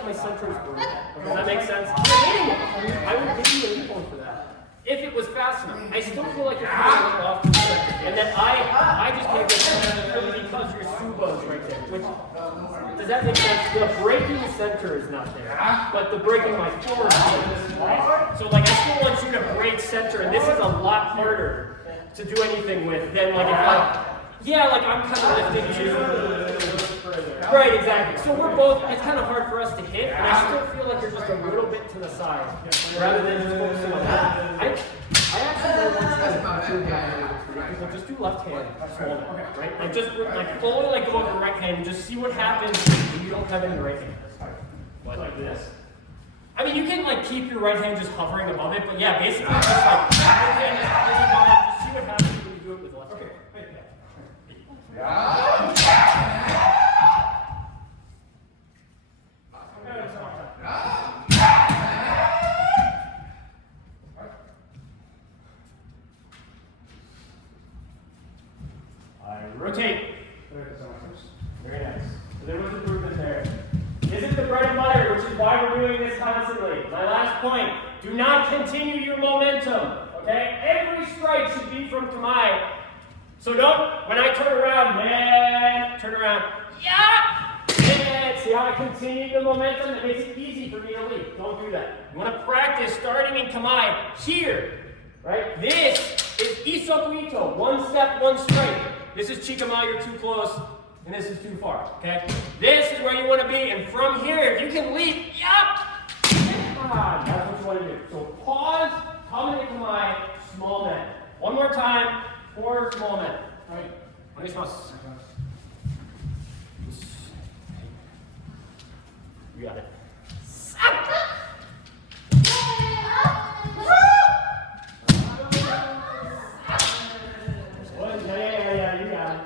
my center is broken. Does that make sense? I would give you a point for that. If it was fast enough. I still feel like you're coming a little off to the center. And then I just can't get center really because your Suba is right there. Which, does that make sense? The breaking center is not there. But the breaking my forward is, right? So like I still want you to break center, and this is a lot harder to do anything with than like if like I'm kind of lifting too. Right, exactly. So we're both, it's kind of hard for us to hit, and I still feel like you're just a little bit to the side, rather than just focusing on that. I actually don't want you to just do left hand, small man, right? Like just like fully like go with the right hand and just see what happens when you don't have any right hand. Like this. I mean, you can like keep your right hand just hovering above it, but yeah, basically just like right hand is fully down, just see what happens when you do it with left hand. Rotate. Very nice. So there was improvement there. This is the bread and butter, which is why we're doing this constantly. My last point, do not continue your momentum, okay? Every strike should be from Kamae. So don't, when I turn around, yeah, see how I continue the momentum? It makes it easy for me to lead. Don't do that. You want to practice starting in Kamae here, right? This is Isoku Ito, one step, one strike. This is Chikamae, you're too close, and this is too far, okay? This is where you want to be, and from here, if you can leap, that's what you want to do. So pause, come into Kamae, small men. One more time, 4 small men. All right. You got it. Yeah, you got it.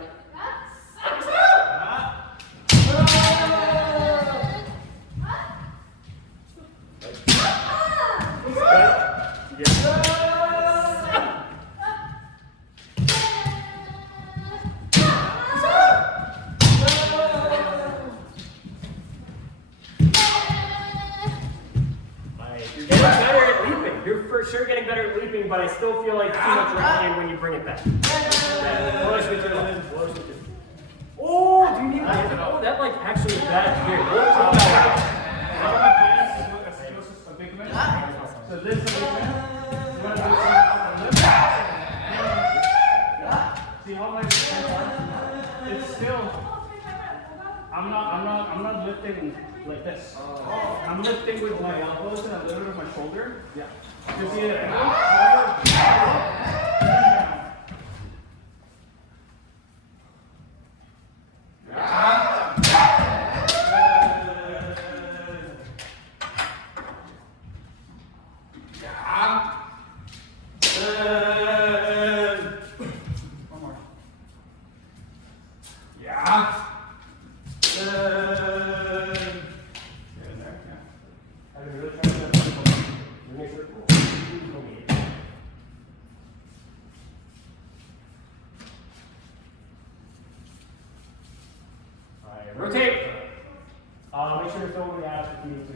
You're for sure getting better at leaping, but I still feel like too much right hand when you bring it back. Oh, do you need that? Oh, that like actually is bad here. So this is see how my it's still I'm not lifting like this. I'm lifting with my elbows and a little bit of my shoulder. Yeah. You see it? One more. Yeah. Rotate. Make sure to fill the abs if you need to.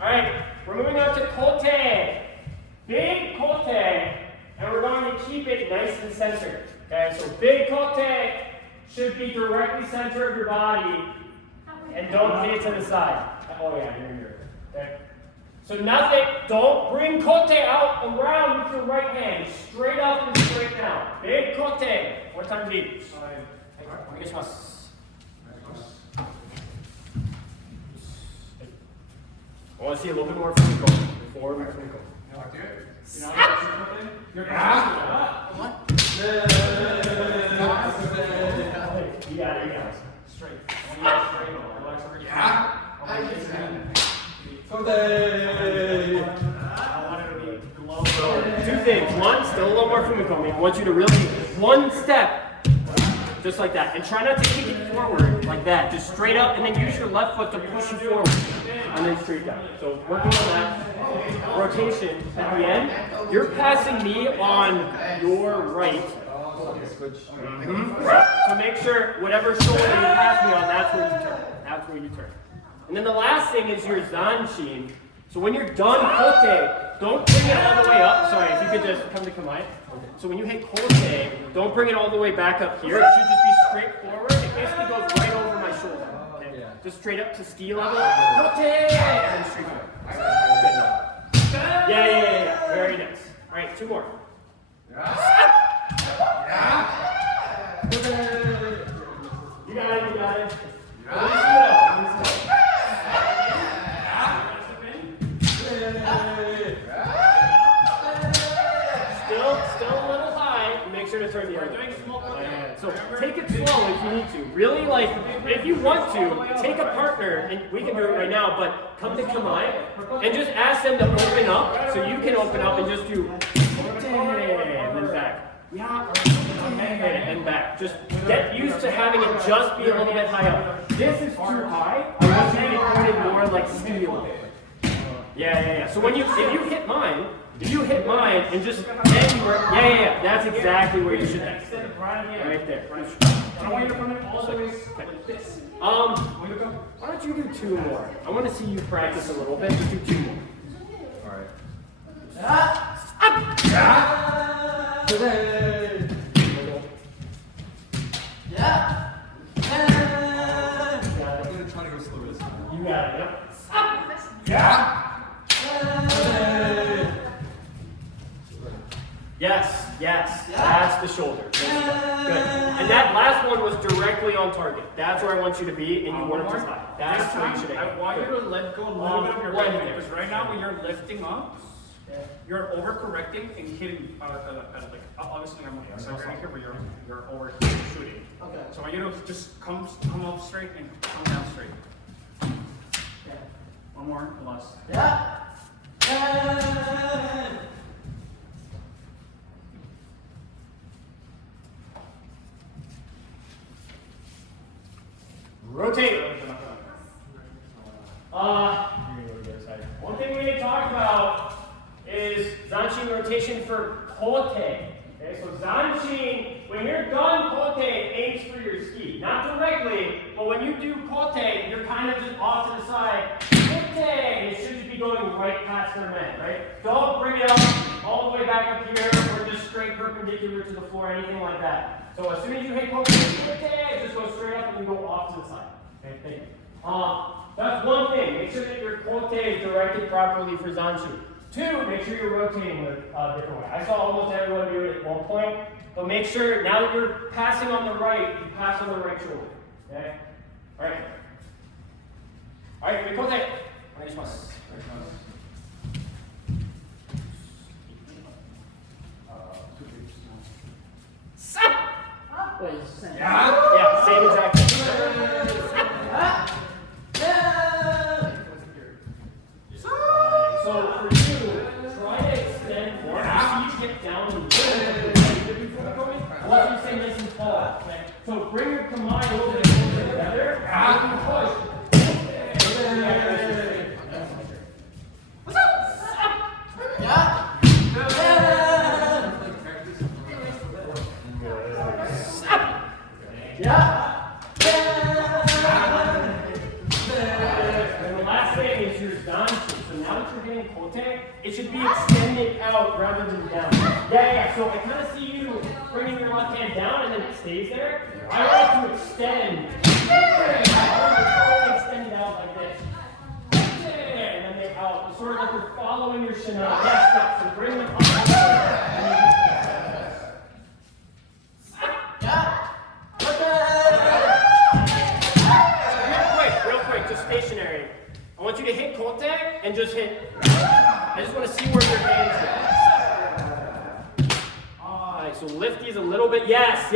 Alright, we're moving on to kote. Big kote, and we're going to keep it nice and centered. Okay, so big kote should be directly center of your body, and don't hit it to the side. Oh yeah, you're here. Okay. So nothing, don't bring kote out around with your right hand. Straight up and straight down. Big kote. What time deep? I want to see a little bit more Fumiko. Forward and Fumiko. You got it, you got it. Straight. Yeah. Two things. One, still a little more Fumiko. I want you to really, one step. Just like that. And try not to kick it forward like that. Just straight up and then use your left foot to push you forward. And then straight down. So working on that. Rotation at the end. You're passing me on your right. So make sure whatever shoulder you pass me on, that's where you turn. That's where you turn. And then the last thing is your zanshin. So when you're done kote, don't bring it all the way up. Sorry, if you could just come to kamae. So when you hit kote, don't bring it all the way back up here. It should just be straight forward. It basically goes right over my shoulder. Okay? Just straight up to ski level. Kote! And then straight forward. Yeah. Very nice. All right, 2 more. You got it. Let me see it out. Still a little high. Make sure to turn the other way. So take it slow if you need to. Really, like, if you want to, take a partner, and we can do it right now, but come to Kamae and just ask them to open up so you can open up and just do and then back. And back. Just get used to having it just be a little bit high up. This is too high. I want you to be pointed more like steel. Yeah. So if you hit mine and just yeah. That's exactly where you should be. Right there. I want you to run it all the way like this. Why don't you do 2 more? I want to see you practice a little bit. Just do 2 more. Alright. I'm gonna try to go slower this time. You got it. Yep. Yes. That's the shoulder. Good. And that last one was directly on target. That's where I want you to be, and you want it to high. That's where you should aim. I want you to let go a little bit of your One weight there. because right now when you're lifting up, you're overcorrecting and hitting. Like obviously I'm okay. So right here where you're over shooting. Okay. So I want you to just come up straight and come down straight. Okay. One more or less. Yeah. Rotate. One thing we didn't talk about is zanshin rotation for kote. Okay, so zanshin, when you're done kote, aims for your ski. Not directly, but when you do kote, you're kind of just off to the side. Kote, it should just be going right past their men, right? Don't bring it up all the way back up here or just straight perpendicular to the floor, anything like that. So as soon as you hit kote, just go straight up and you go off to the side. Okay, thank you. That's one thing. Make sure that your kote is directed properly for zanshin. 2, make sure you're rotating a different way. I saw almost everyone do it at one point, but make sure now that you're passing on the right, you pass on the right shoulder. Okay? Alright. Alright, kote. Yeah, same exact thing. So for you, try to extend more. You get down and once you say nice and tall. Okay? So bring your command a little bit closer together. You can push. And the last thing is your zanshin. So now that you're hitting kote, it should be extended out rather than down. Yeah. So I kind of see you bringing your left hand down and then it stays there. I like to extend. Extend it out like this. And then they out. It's sort of like you're following your shinai. Yes. So bring them up. Real quick, just stationary. I want you to hit kote and just hit. I just want to see where your hands go. Alright, so lift these a little bit. Yes.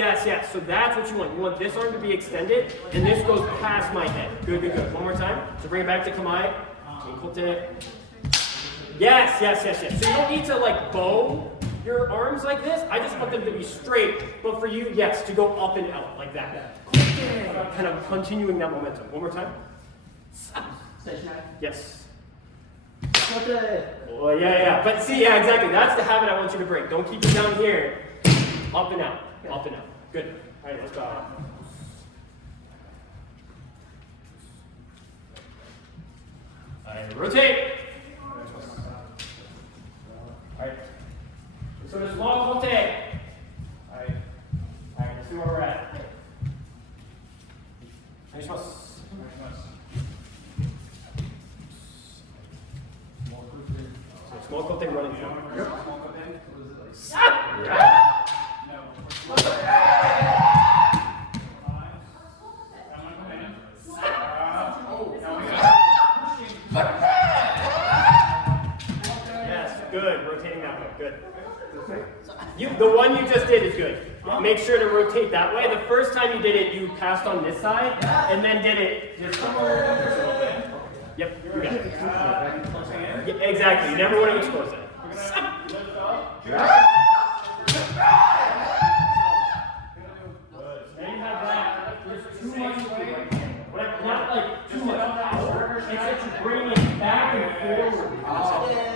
So that's what you want. You want this arm to be extended, and this goes past my head. Good. One more time. So bring it back to kamae. And kote. Yes. So you don't need to like bow your arms like this. I just want them to be straight, but for you, yes, to go up and out like that. Kind of continuing that momentum. One more time. Stationary. Yes. Kote. Oh, yeah. But see, yeah, exactly. That's the habit I want you to break. Don't keep it down here. Up and out. Good. All right, let's go. Alright, rotate. Alright. So the small rotate. Alright. Alright, let's see where we're at. Nice. Small coat thing running forward. Yep. Yes, good. Rotating that way. Good. The one you just did is good. Make sure to rotate that way. The first time you did it, you passed on this side and then did it just. Yep, you got it. Yeah, exactly. You never want to expose that. Then you have that. There's too much weight. Not like too much power. It's that you're bringing it back and forward.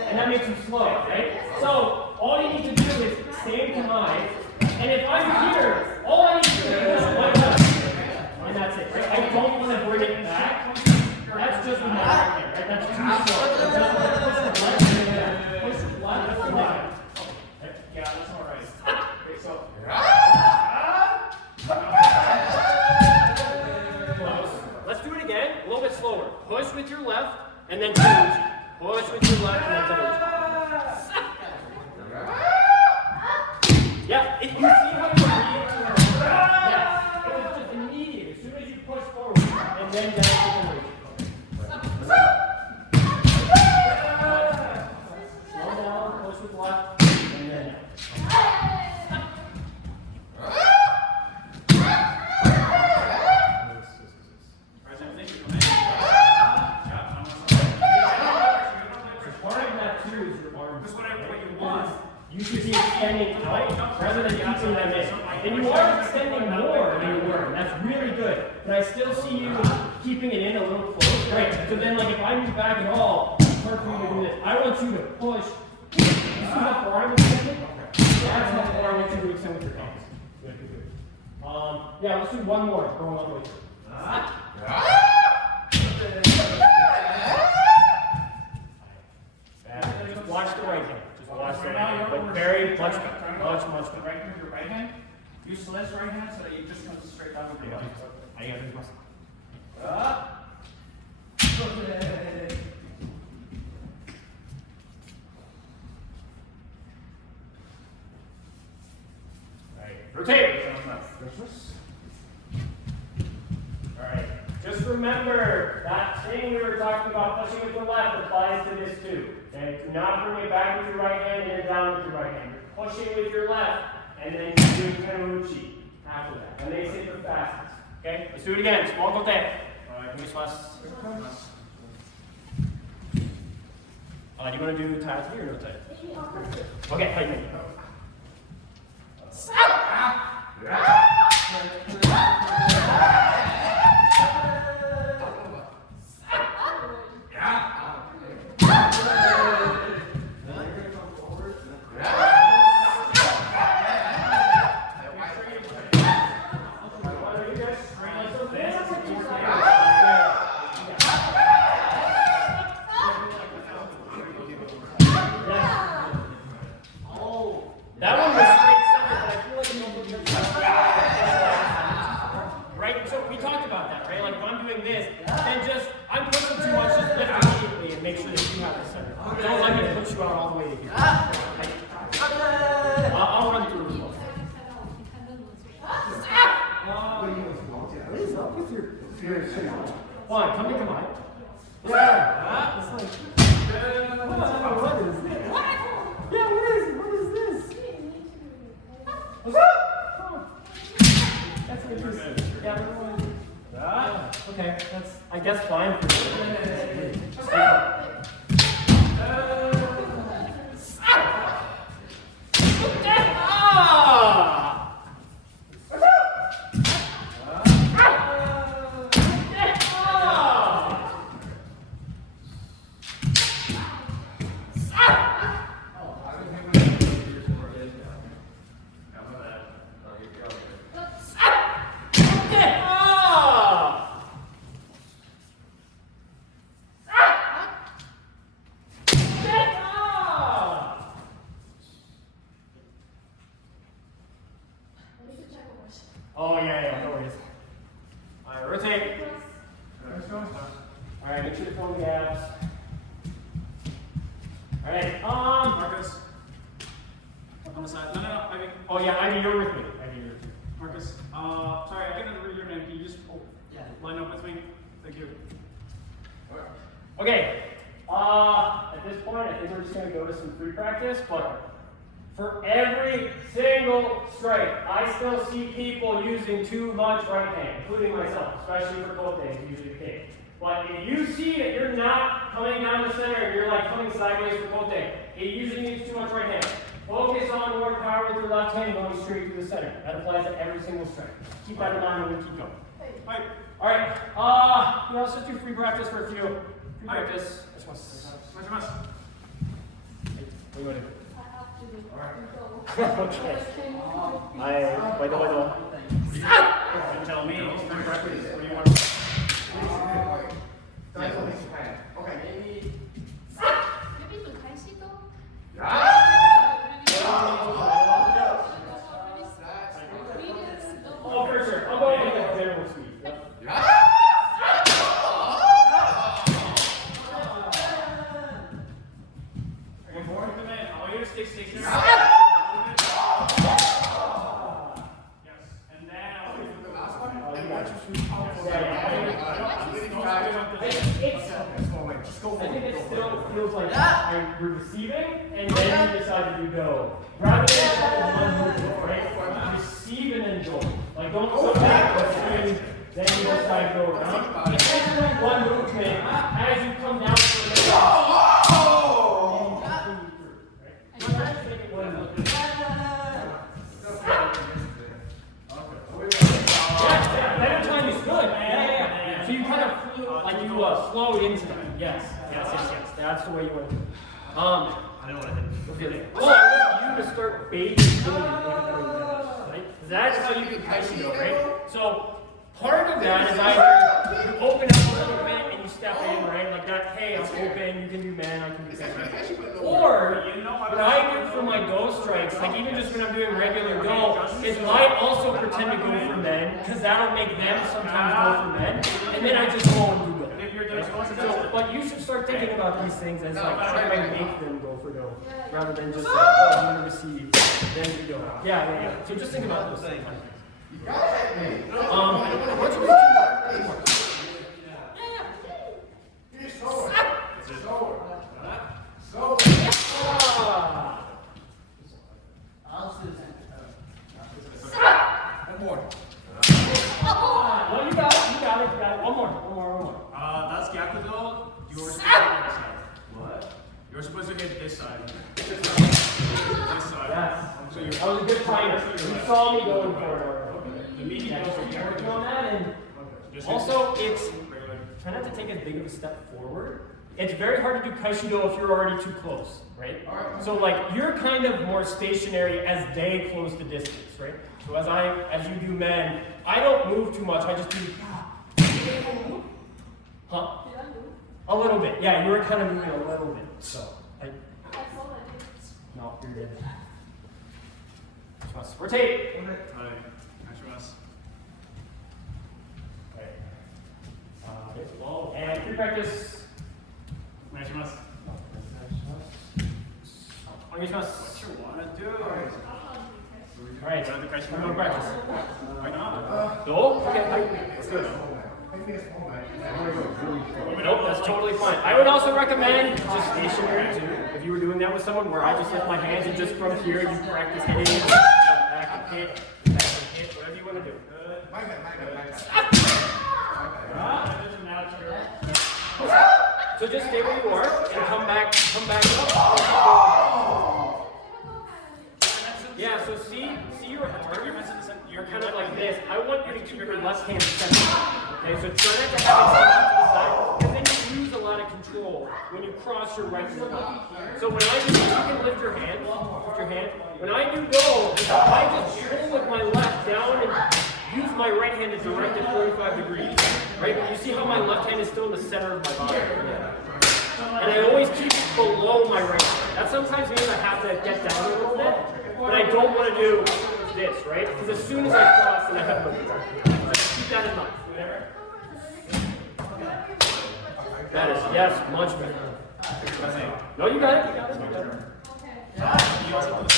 And that makes you slow, right? So all you need to do is same time. And if I'm here, all I need to do is one touch. And that's it, right? I don't want to bring it back. That's just with my right hand, right? That's too slow. Push the left and right. Yeah, that's all right. Okay, so. Let's do it again, a little bit slower. Push with your left, and then change. Push with your left, and then change. Yeah, if you see how you're immediate to your yeah, it's just immediate. As soon as you push forward, and then down to the weight. Slow down, push with left, and then down. Part of that too is your arm. You should be extending out rather than keeping them in. And you are extending more than you were. That's really good. But I still see you keeping it in a little close. Right. So then, like, if I move back at all, it's hard for you to do this. I want you to push. You see how far I'm extending? That's how far I want you to extend with your thumbs. Yeah, let's do one more. Going all the way through. Just watch the right hand. Just watch the right hand. But very much better. Much better. Right hand with your right hand. Use Celeste's right hand so that you just come straight down with your left. Alright, rotate. Alright, just remember that thing we were talking about pushing with the left applies to this too. Okay, do not bring it back with your right hand and then down with your right hand. You're pushing with your left and then you're doing Teruchi after that. And they say the fastest. Okay, let's do it again. Small kote. Alright, give me fast. Do you want to do Tai Chi or no Tai Chi? Okay, hi. That one was straight center, but I feel like you right? So we talked about that, right? Like if I'm doing this, then just I'm pushing too much, just lift immediately and make sure that you have the center. Don't let me push you out all the way to here. I'll run through as well. What is up with your Hold on, come to combine. Yeah. It's like, what is this? Yeah, what is this? What's up? That's interesting. Yeah, everyone. Okay, that's I guess fine for you. abs. All right. Marcus. On the side. No, I mean. Oh yeah, Ivy, you're with me. Ivy, you're with me. Marcus. Sorry, I couldn't read your name. Can you just line up with me? Thank you. Okay. At this point, I think we're just gonna go to some free practice, but for every single strike, I still see people using too much right hand, including myself, especially for cold days, usually the case. But if you see that you're not coming down the center and you're like coming sideways for cold day, it usually means too much right hand. Focus on more power with your left hand going straight through the center. That applies to every single strike. Keep that in mind when we keep going. Hi. All right. You know, let's just do free practice for a few. Free practice. This one's. What do you want to do? Okay. Wait. Tell me. What do you want? maybe 좀 간식도? Oh, for sure. I'll go ahead and get the variable speed. Yep. One more. Come in. I want you to stay stationary. Yes. And now. I think it still feels like you're receiving, and then you decide to go. Rather than one movement, right? Receive and enjoy. Like don't go back, then you decide to go around. It's actually one movement as you come down to the middle. Better time is good. Yeah. So you kind of like you slow into them. Yes. That's the way you want to do it. I know what I did. Well, I want you to start baiting right? That's how you can Kaishido, right? So part of that is either you open up a little bit and you step in, right? Like that, hey, I'm open, you can do man, I can do man. Or what I do for my go strikes, like even just when I'm doing regular go, is I also pretend to go for men, because that'll make them sometimes go for men, and then I just go and do good. So, but you should start thinking about these things as like trying to make them go for go, rather than just like, oh, I'm gonna receive, then you go. Yeah. So just think about those things. What's your One more. No, you got it. One more. That's Gyakudo. You're supposed to hit this side. What? You're supposed to hit this side. This side. Yes. So you're. I was a good fighter. You saw me going for it already. The meeting Yeah, goes so from you're here. working on that, and also it's try not to take as big of a step forward. It's very hard to do Kaishido if you're already too close, right? So like you're kind of more stationary as they close the distance, right? So as you do men, I don't move too much. I just do. Huh? A little bit. Yeah, you were kind of moving a little bit. So no, you're good. Just rotate. And free practice. What you wanna do? All right, we're going to practice. Why not? No? Okay, let's do it. Nope, that's totally fine. I would also recommend just stationary too. If you were doing that with someone where I just lift my hands and just from here you practice hitting, back and hit, whatever you want to do. So just stay where you are and come back up. Yeah, so see your arm, you're kind of like this. I want you to keep your left hand centered. Okay, so try not to have it to the side, because then you lose a lot of control when you cross your right foot. So when I do, you can lift your hand. When I do go, I just pull with my left down and use my right hand to direct it 45 degrees. Right? But you see how my left hand is still in the center of my body. And I always keep it below my right hand. That sometimes means I have to get down a little bit, but I don't want to do this, right? Because as soon as I cross, then I have to keep that in mind. That is, yes, much better. No, you got it. You got it. You got it.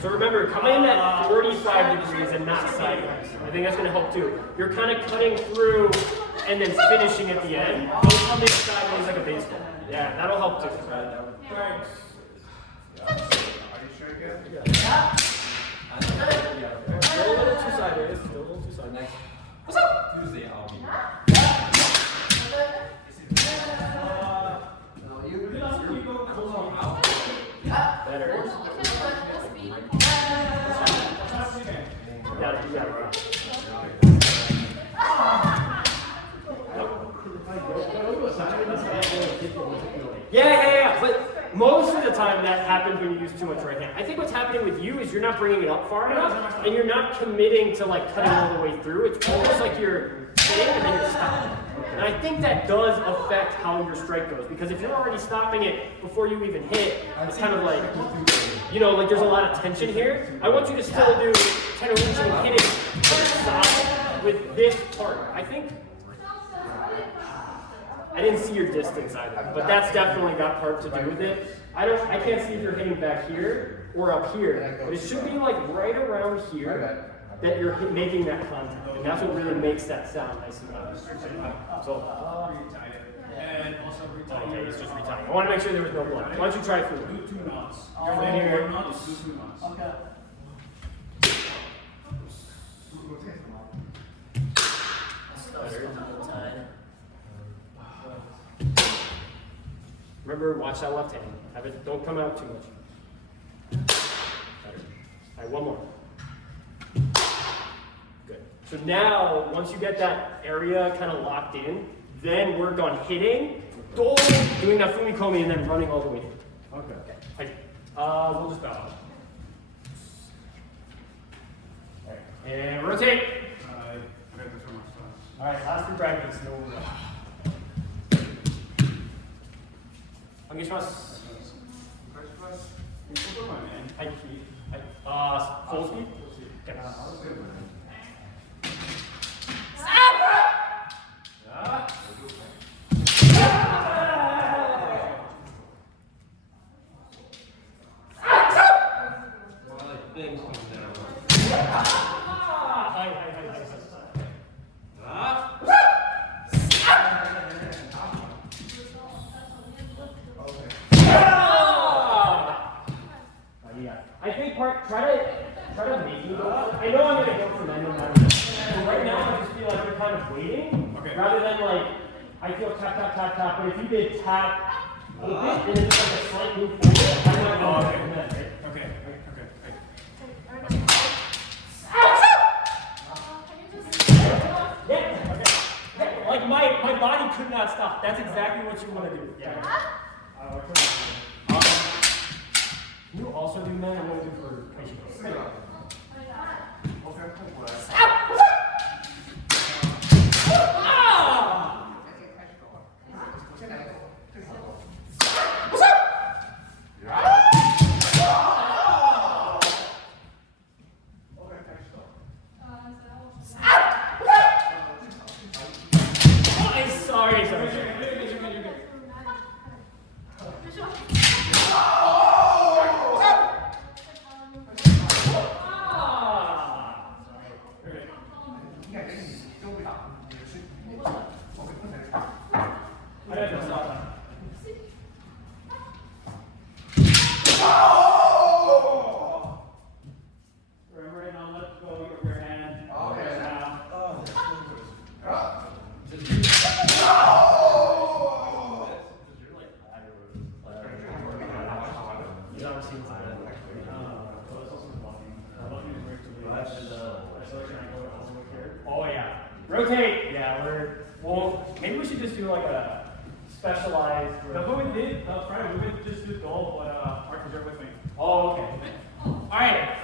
So remember, come in at 45 degrees and not sideways. I think that's going to help too. You're kind of cutting through and then finishing at the end. Don't come in sideways like a baseball. Yeah, that'll help too. Are you sure again? Still a little too sideways. Still a little too sideways. Tuesday, I'll be Better. Got it. You got it. Yeah. But most of the time that happens when you use too much right hand. I think what's happening with you is you're not bringing it up far enough, and you're not committing to like cutting all the way through. It's almost like you're hitting and then you're stopping. And I think that does affect how your strike goes, because if you're already stopping it before you even hit, it's kind of like, you know, like there's a lot of tension here. I want you to still do kind of reaching and hitting side with this part. I think I didn't see your distance either, but that's definitely got part to do with it. I can't see if you're hitting back here or up here, but it should be like right around here that you're making that contact, and that's what really makes that sound nice and loud. So, And also retie. okay, he's just retying. I want to make sure there was no blood. Why don't you try through? Do 2 knots. You're From here. 1 knot, do 2 knots. Okay. Remember, watch that left hand. Have it, don't come out too much. Better. All right, one more. Good. So now, once you get that area kind of locked in, then work on hitting, doing that fumikomi, and then running all the way through. Okay. We'll just bow out. All right, and rotate. I got this one myself. All right, last for practice. No rush. Onegishimasu. Hi. Full speed? Okay. things come down. I think try to make me go. I know I'm gonna go for men no matter what. So right now I just feel like you're kind of waiting, rather than like I feel tap tap tap tap. But if you did tap, open, and then just like a slight move forward, I might go from that, right? Okay. Yeah. Okay. Like my body could not stop. That's exactly what you want to do. Yeah. Can you also do men? I'm going to do for Kaishiko. Sorry. Remember to not let go of your hand. Oh yeah. Rotate. Yeah, maybe we should just do like a specialized. That's what we did Friday. We went just do golf, but Mark was there with me. Oh, okay. All right.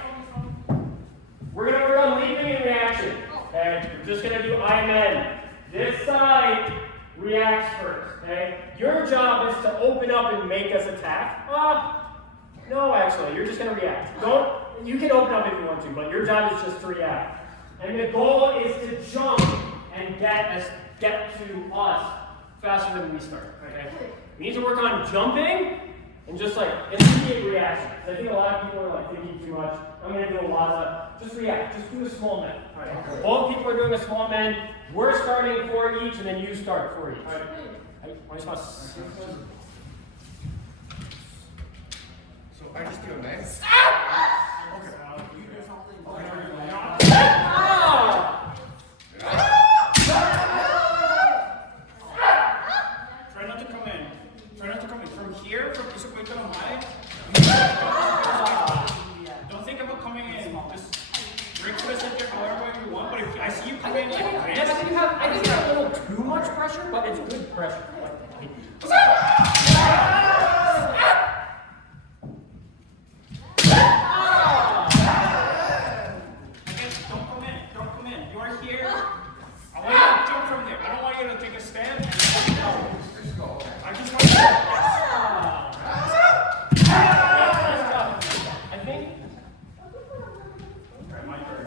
We're gonna work on leaping and reaction. Okay. We're just gonna do IMN. This side reacts first. Okay. Your job is to open up and make us attack. No, actually, you're just gonna react. You can open up if you want to, but your job is just to react. And the goal is to jump and get get to us faster than we start. Okay? We need to work on jumping and just like immediate reaction. I think a lot of people are like thinking too much. I'm gonna do a waza. Just react. Just do a small men. Right? Both people are doing a small men. We're starting for each, and then you start for each. So I just do a nice. Try not to come in. Try not to come in. From here, from Iso Cuento no Mai. Don't think about coming in. Just break to the center however you want. But if I see you coming like I this, think you have a little too much pressure, but it's good pressure. again, don't come in. Don't come in. You are here. I want you to jump from there. I don't want you to take a stand. I just want you to. I think. Alright, my turn.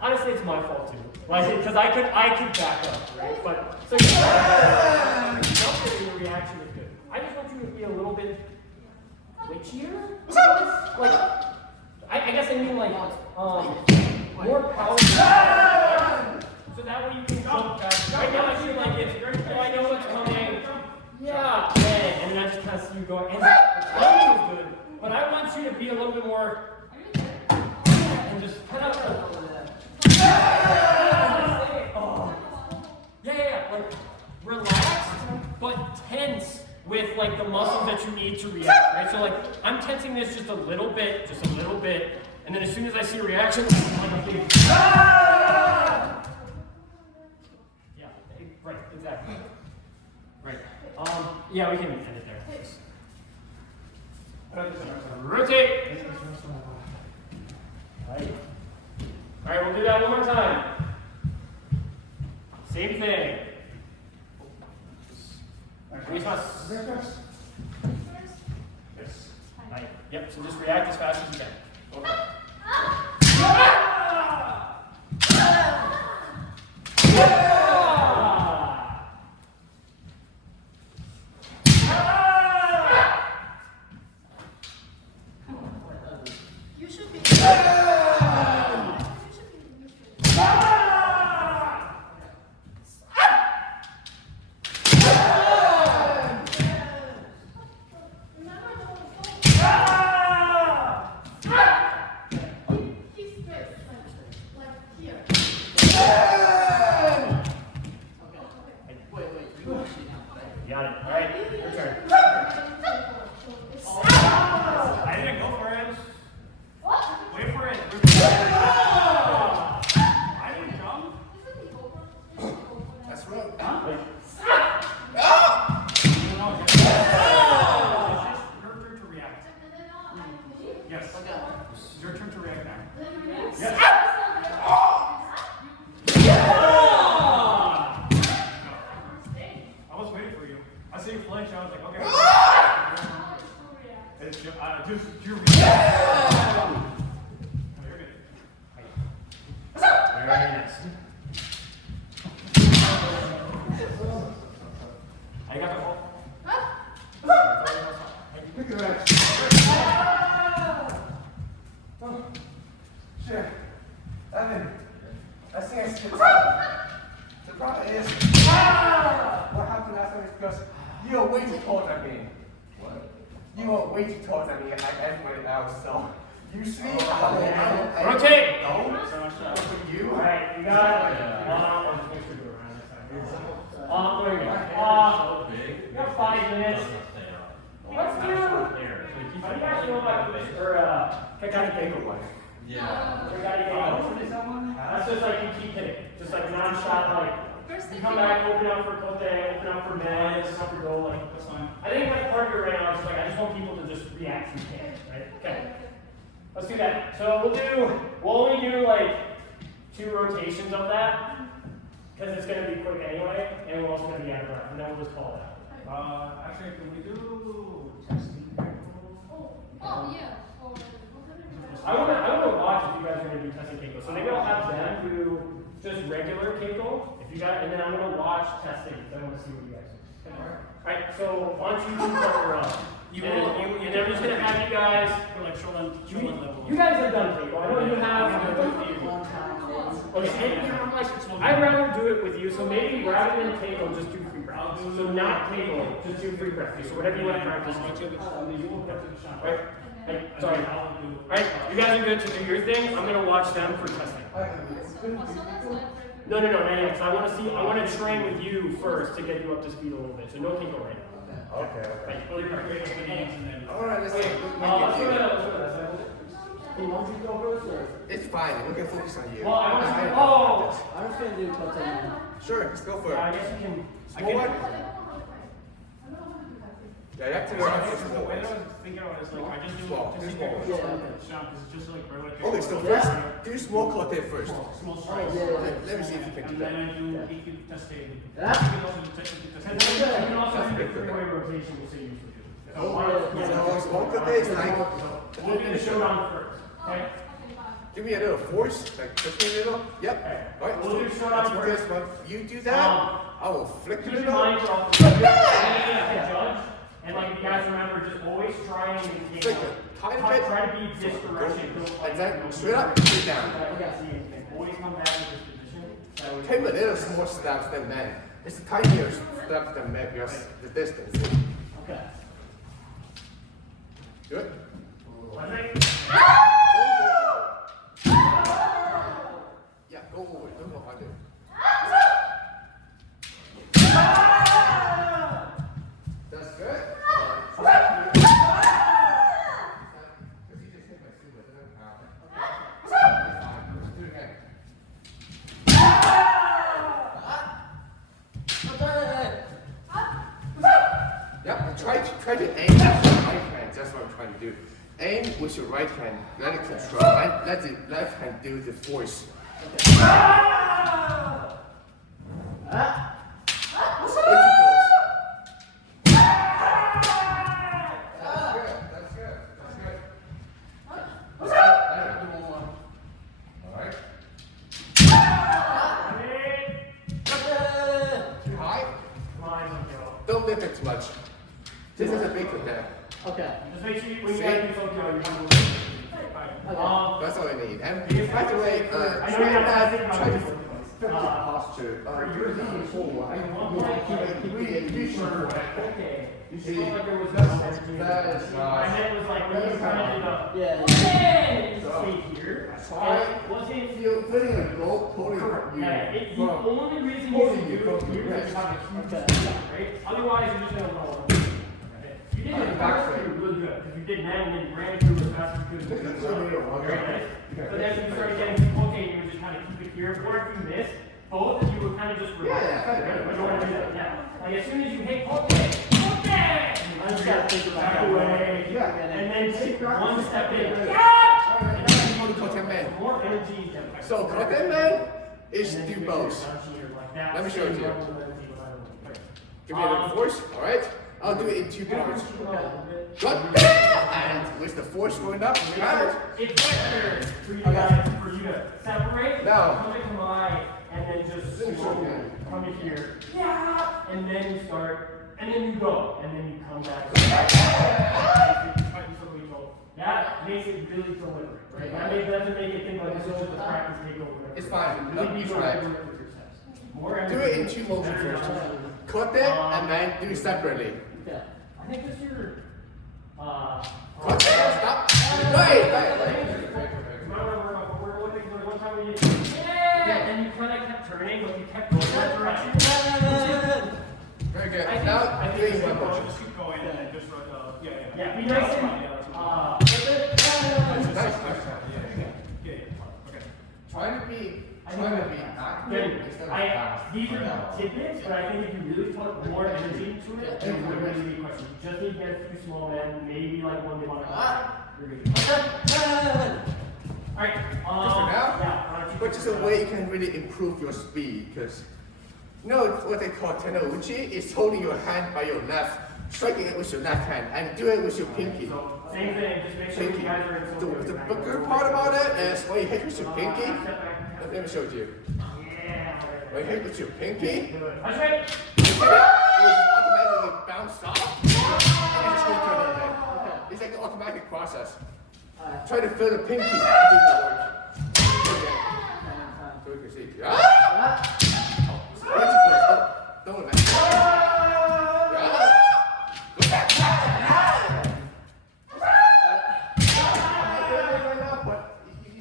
Honestly, it's my fault too. Like, because I could back up, right? But so jumping, your reaction is good. I just want you to be a little bit twitchier. Like, I guess I mean like more power. So that way you can jump faster. Right now I feel like it's. Oh, I know what's coming. Yeah, and then I just kind of see you going. And the timing is good, but I want you to be a little bit more. And just kind of. Yeah. Like relaxed, but tense with like the muscles that you need to react, right? So like I'm tensing this just a little bit, and then as soon as I see a reaction, I'm like a big. Yeah, right, exactly. Right. Yeah, we can end it there. Rotate. Right. All right, we'll do that one more time. Same thing. Yes. Right. Yep, so just react as fast as you can. Okay. You should be. Got it. All right, your turn. I didn't go for it. Wait for it. I didn't jump. That's right. Huh? Ah! Your turn to react. Yes. It's your turn to react now. Yes. I was waiting for you. I see you flinch. I was like, okay. It's just you react. No, you're good. Very nice. I got the ball. Look at that. Oh, shit. Evan, I think I skipped out. The problem is, what happened last time is because you are way too tall than me. What? You are way too tall than me. I estimated out, so usually I Rotate. No, for you. All right, you got it. I'll just make sure to do it around this time. There we go. You got 5 minutes. Let's do. How do you guys feel about Kakari Keko one? Yeah. Kakari Keko. That's just like you keep hitting, just like non-stop, like you come back, open up for Kote, open up for men, open up for goal, like That's fine. I think my partner right now is like I just want people to just react to can, right? Okay. Let's do that. So we'll only do like 2 rotations of that because it's gonna be quick anyway, and we're also gonna be out of breath, and then we'll just call it out. Actually, can we do testing? Oh yeah. I wanna watch if you guys are gonna do testing Keiko. So maybe I'll have them do just regular Keiko. If you guys, and then I'm gonna watch testing. I wanna see what you guys do. Alright, so why don't you do partner up? And I'm just gonna have you guys. For like shoreline level. You guys have done Keiko. I know you have. Okay, I'd rather do it with you. So maybe rather than Keiko, just do free practice. So not Keiko, just do free practice. So whatever you want to practice. Right? Hey, sorry. Alright, you guys are good to do your thing. I'm gonna watch them for testing. No, not yet. So I want to train with you first to get you up to speed a little bit. So no Keiko right now. Okay. Right, fully practice. Alright, let's Okay, let's go to. Hey, why don't you go first or? It's fine. We can focus on you. Well, I want to. Let's Oh! I'm just gonna do Koten. Sure, let's go for I it. guess you can. Small one? Yeah, you have to learn how to do The small way ones. that I was thinking about it is like I just do Small, just small. do Yeah, okay. shot because it's just like regular. Okay, so first, do small Kote first. small Oh, strikes. yeah. Let me see if you can do And that. then I do EQ testing. Yeah. You can also do technical And testing. then you can also do the three-way rotation, we'll say usually do. So, So small Kote is like, we'll do the showdown first. Okay? give me a little force, like just a little. Yep. Alright, We'll do showdown let's do first. this one. You do that, I will flick Keep it your up. mind off the judge. And like you guys remember, just always try and maintain. Flick it. Tiny bit. Try to be this direction. Don't Like that, go straight up, straight down. Always come back to this position. So Take a little more steps than men. It's tinier steps than men because the distance. Okay. Good. Yeah, go over it. Don't go harder. That's good. Let's do it again. Yep, try to aim with your right hand. That's what I'm trying to do. Aim with your right hand. Let it control. And let the left hand do the force. Way too close. That's good. That's good. That's good. That's good. Do one more. All right. Too high? Don't lift it too much. This is a big contender. Okay. Just make sure you, when you See? guys do something, you have to That's all I need. And by the way, I know try you're not not thinking about try to this. flip the posture. You're leaning forward. You should. Okay. You It see, felt like there was no that energy. is My nice. head was like, when you kind of did Yeah. okay, So, stay here. try- It wasn't You're feeling a goal pulling correct. you Yeah, the from. only reason you Pulling should you do from it here your is you have a huge Okay. step, right? Otherwise, you're just gonna roll. You did it back really good, because you did that and then you ran through as fast as you could. This is really good. Very nice. But then you started getting too okay, you would just kind of keep it here. Or if you miss, both of you would kind of just relax. Yeah, Right? You don't want to do that. Yeah. Like as soon as you hit okay, I just gotta think about back that. away. Yeah. And then take one step in. Alright, now you go to Koten Man. More energy than So Koten Man is and then do you both. make sure you're like that. Let me show it to you. Same level of energy without a little. Give me a little force. Alright? I'll do it in two parts. Okay. Good. And with the force going up, out. It's better for you guys, for you to separate, Now. come to my, and then just Let me show you. come in here, and then you start, and then you go, and then you come back. That makes it really deliberate, right? Doesn't make it think like this is just a practice takeover. It's fine. You No, need it's to go right. deliberate with your steps. More Do it in two motions first. Cut it and then do it separately. Okay. I think this is your, Cut it. Stop. Wait. one time we did, yeah, and you kind of kept turning, but you kept going that direction. Very good. I think- Now I think doing it's one important. motion. Just keep going and then just run. Yeah. Yeah, be nice and, Nice. Okay. Trying to be active Good. instead of fast. These are tidbits, but I think if you really put more energy into it, it would really be a question. You just need to get a few small men, maybe like one they want to. You're good. Alright, Just for now? yeah. Which is a way you can really improve your speed because you know what they call tenouchi is holding your hand by your left striking it with your left hand and do it with your pinky. So same thing, just make sure you Pinky. guys are in The good part about it is when you hit with your pinky, let me show it to you. Yeah. When you hit with your pinky, That's right. you hit it, it will automatically bounce off, and you just go through it again. It's like an automatic process. Try to feel the pinky do the work. So we can see. Ah! Don't let you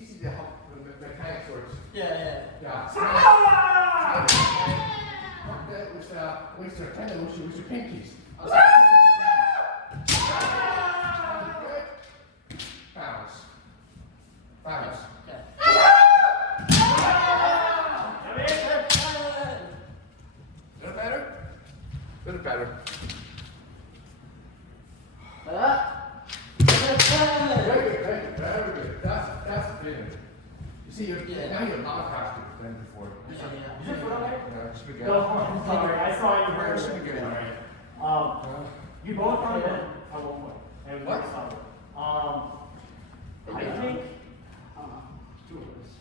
see the mechanics works. Yeah. Yeah. With your kind of with your pinkies. Bounce. Bounce. Okay. Little better? Little better. Very good, very good. That's the feeling. You see, now you're a lot faster than before. Is your foot on there? Yeah, it should be good. No, I'm sorry. I saw you It hurt. should be good. You both done that at one point. And we What? saw it. I think two of us.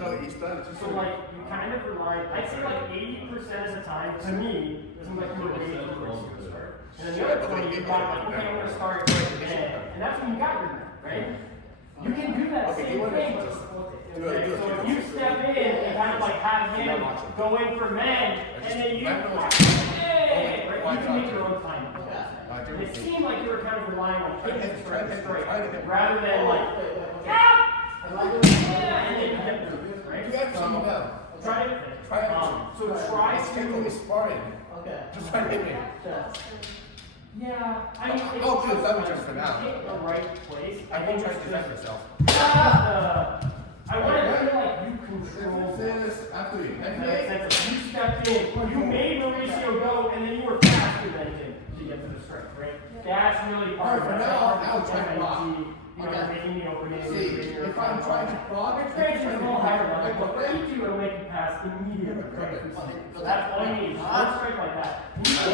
No, he's done it. So like you kind of rely. I'd say like 80% of the time, to me, it seems like you were waiting for us to start. And then the other 20, you got like, okay, I'm gonna start and that's when you got your net, right? You can do that Okay, same do it. thing. Do it, Okay, do it, so do it. if you step in and kind of like have him go in for men, and then you, Let me know. hey, right? You can make your own time. do It it. seemed like you were kind of relying on him to start the strike, Try to hit. rather than like, yeah, and then you get through it, right? You have to know. Try it. Try it. So try It's to. kind of sparring. Okay. Just try to hit me. Yeah, I mean, it's I'll do just the double like, jump for now. Take the right place. I won't try to defend myself. I want to feel like you control This after you. in that sense of you stepped in, you made Mauricio go, and then you were faster than him to get to the strike, right? That's really part of Alright, for it. now, I'll try to block. You know, making the opening. See, if I'm trying to block, Your experience is a little higher level, but for each you, it'll make you pass immediately, right? So that's all you need. One strike like that. And you can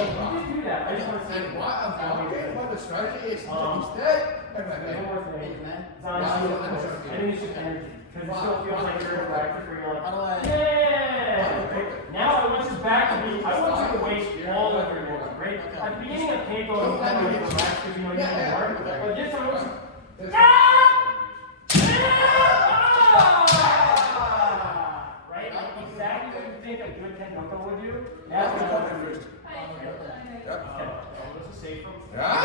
do that. I just want to see And it. what I'm blocking, what the strategy is instead, There's no more thing. It's not Wow, easy. I'm I sure. think it's just energy. Because it still feels like you're in a practice where you're How do like, I- yeah! Now I want you back to be, I want you to waste all of your energy, right? At the beginning of Keiko, you kind of get relaxed because you know you can work. But this time, I want you, right? Like exactly what you think a good Tenoko would do. That's what I'm first. Yep. This is safe from. Ah!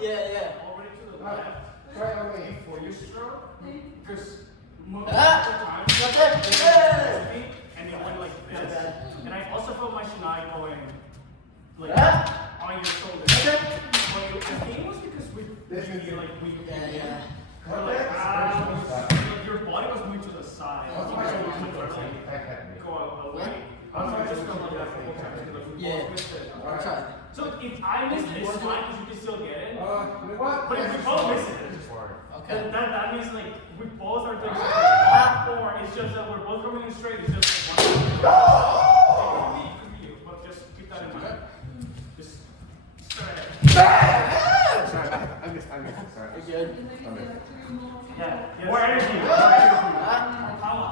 Yeah. Already to the left. Try on me. For your stroke. Because And it went like this. And I also felt my shinai going like on your shoulder. But I think it was because we were like your body was moving to the side. So we couldn't like go away. So I just felt like that the whole time because we both missed it. So if I miss this line, you can still get it. But if we both miss it, that means like we both are doing something. Or it's just that we're both coming in straight. It's just one. It could be you, but just keep that in mind. Just straight. Sorry, I missed. Sorry. Yeah. More energy. More energy. Power.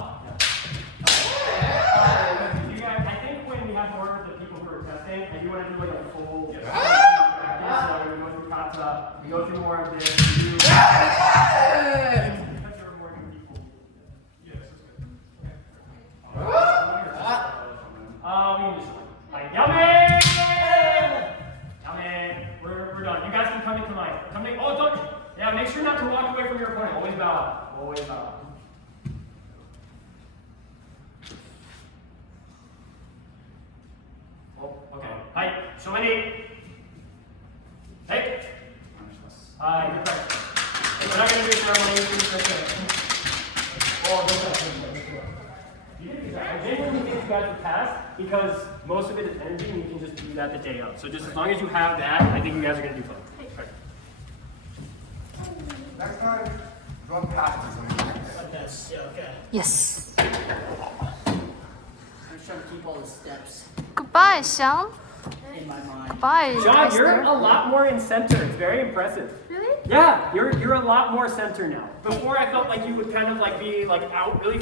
You guys, I think when we have more of the people who are testing, and you want to do like a full practice, so we go through kata, we go through more of this. Because there are more new people. Yes, that's good. We can just like yummy. We're done. You guys can come into mine. Come in. Oh, don't. Yeah, make sure not to walk away from your opponent. Always bow out. Always bow out. Oh, okay. Hi. So many. Hey. Good practice. We're not going to do a ceremony. We're just going to. Oh, no, you did that. I genuinely think you guys would pass because most of it is energy and you can just do that the day of. So just as long as you have that, I think you guys are going to do fine. Right. Next time, run past this. Okay. Yes. I'm just trying to keep all this steps Goodbye, Sean. in my mind. Goodbye, John, you're Esther. a lot more in center. It's very impressive. Really? Yeah, you're a lot more center now. Before I felt like you would kind of like be like out really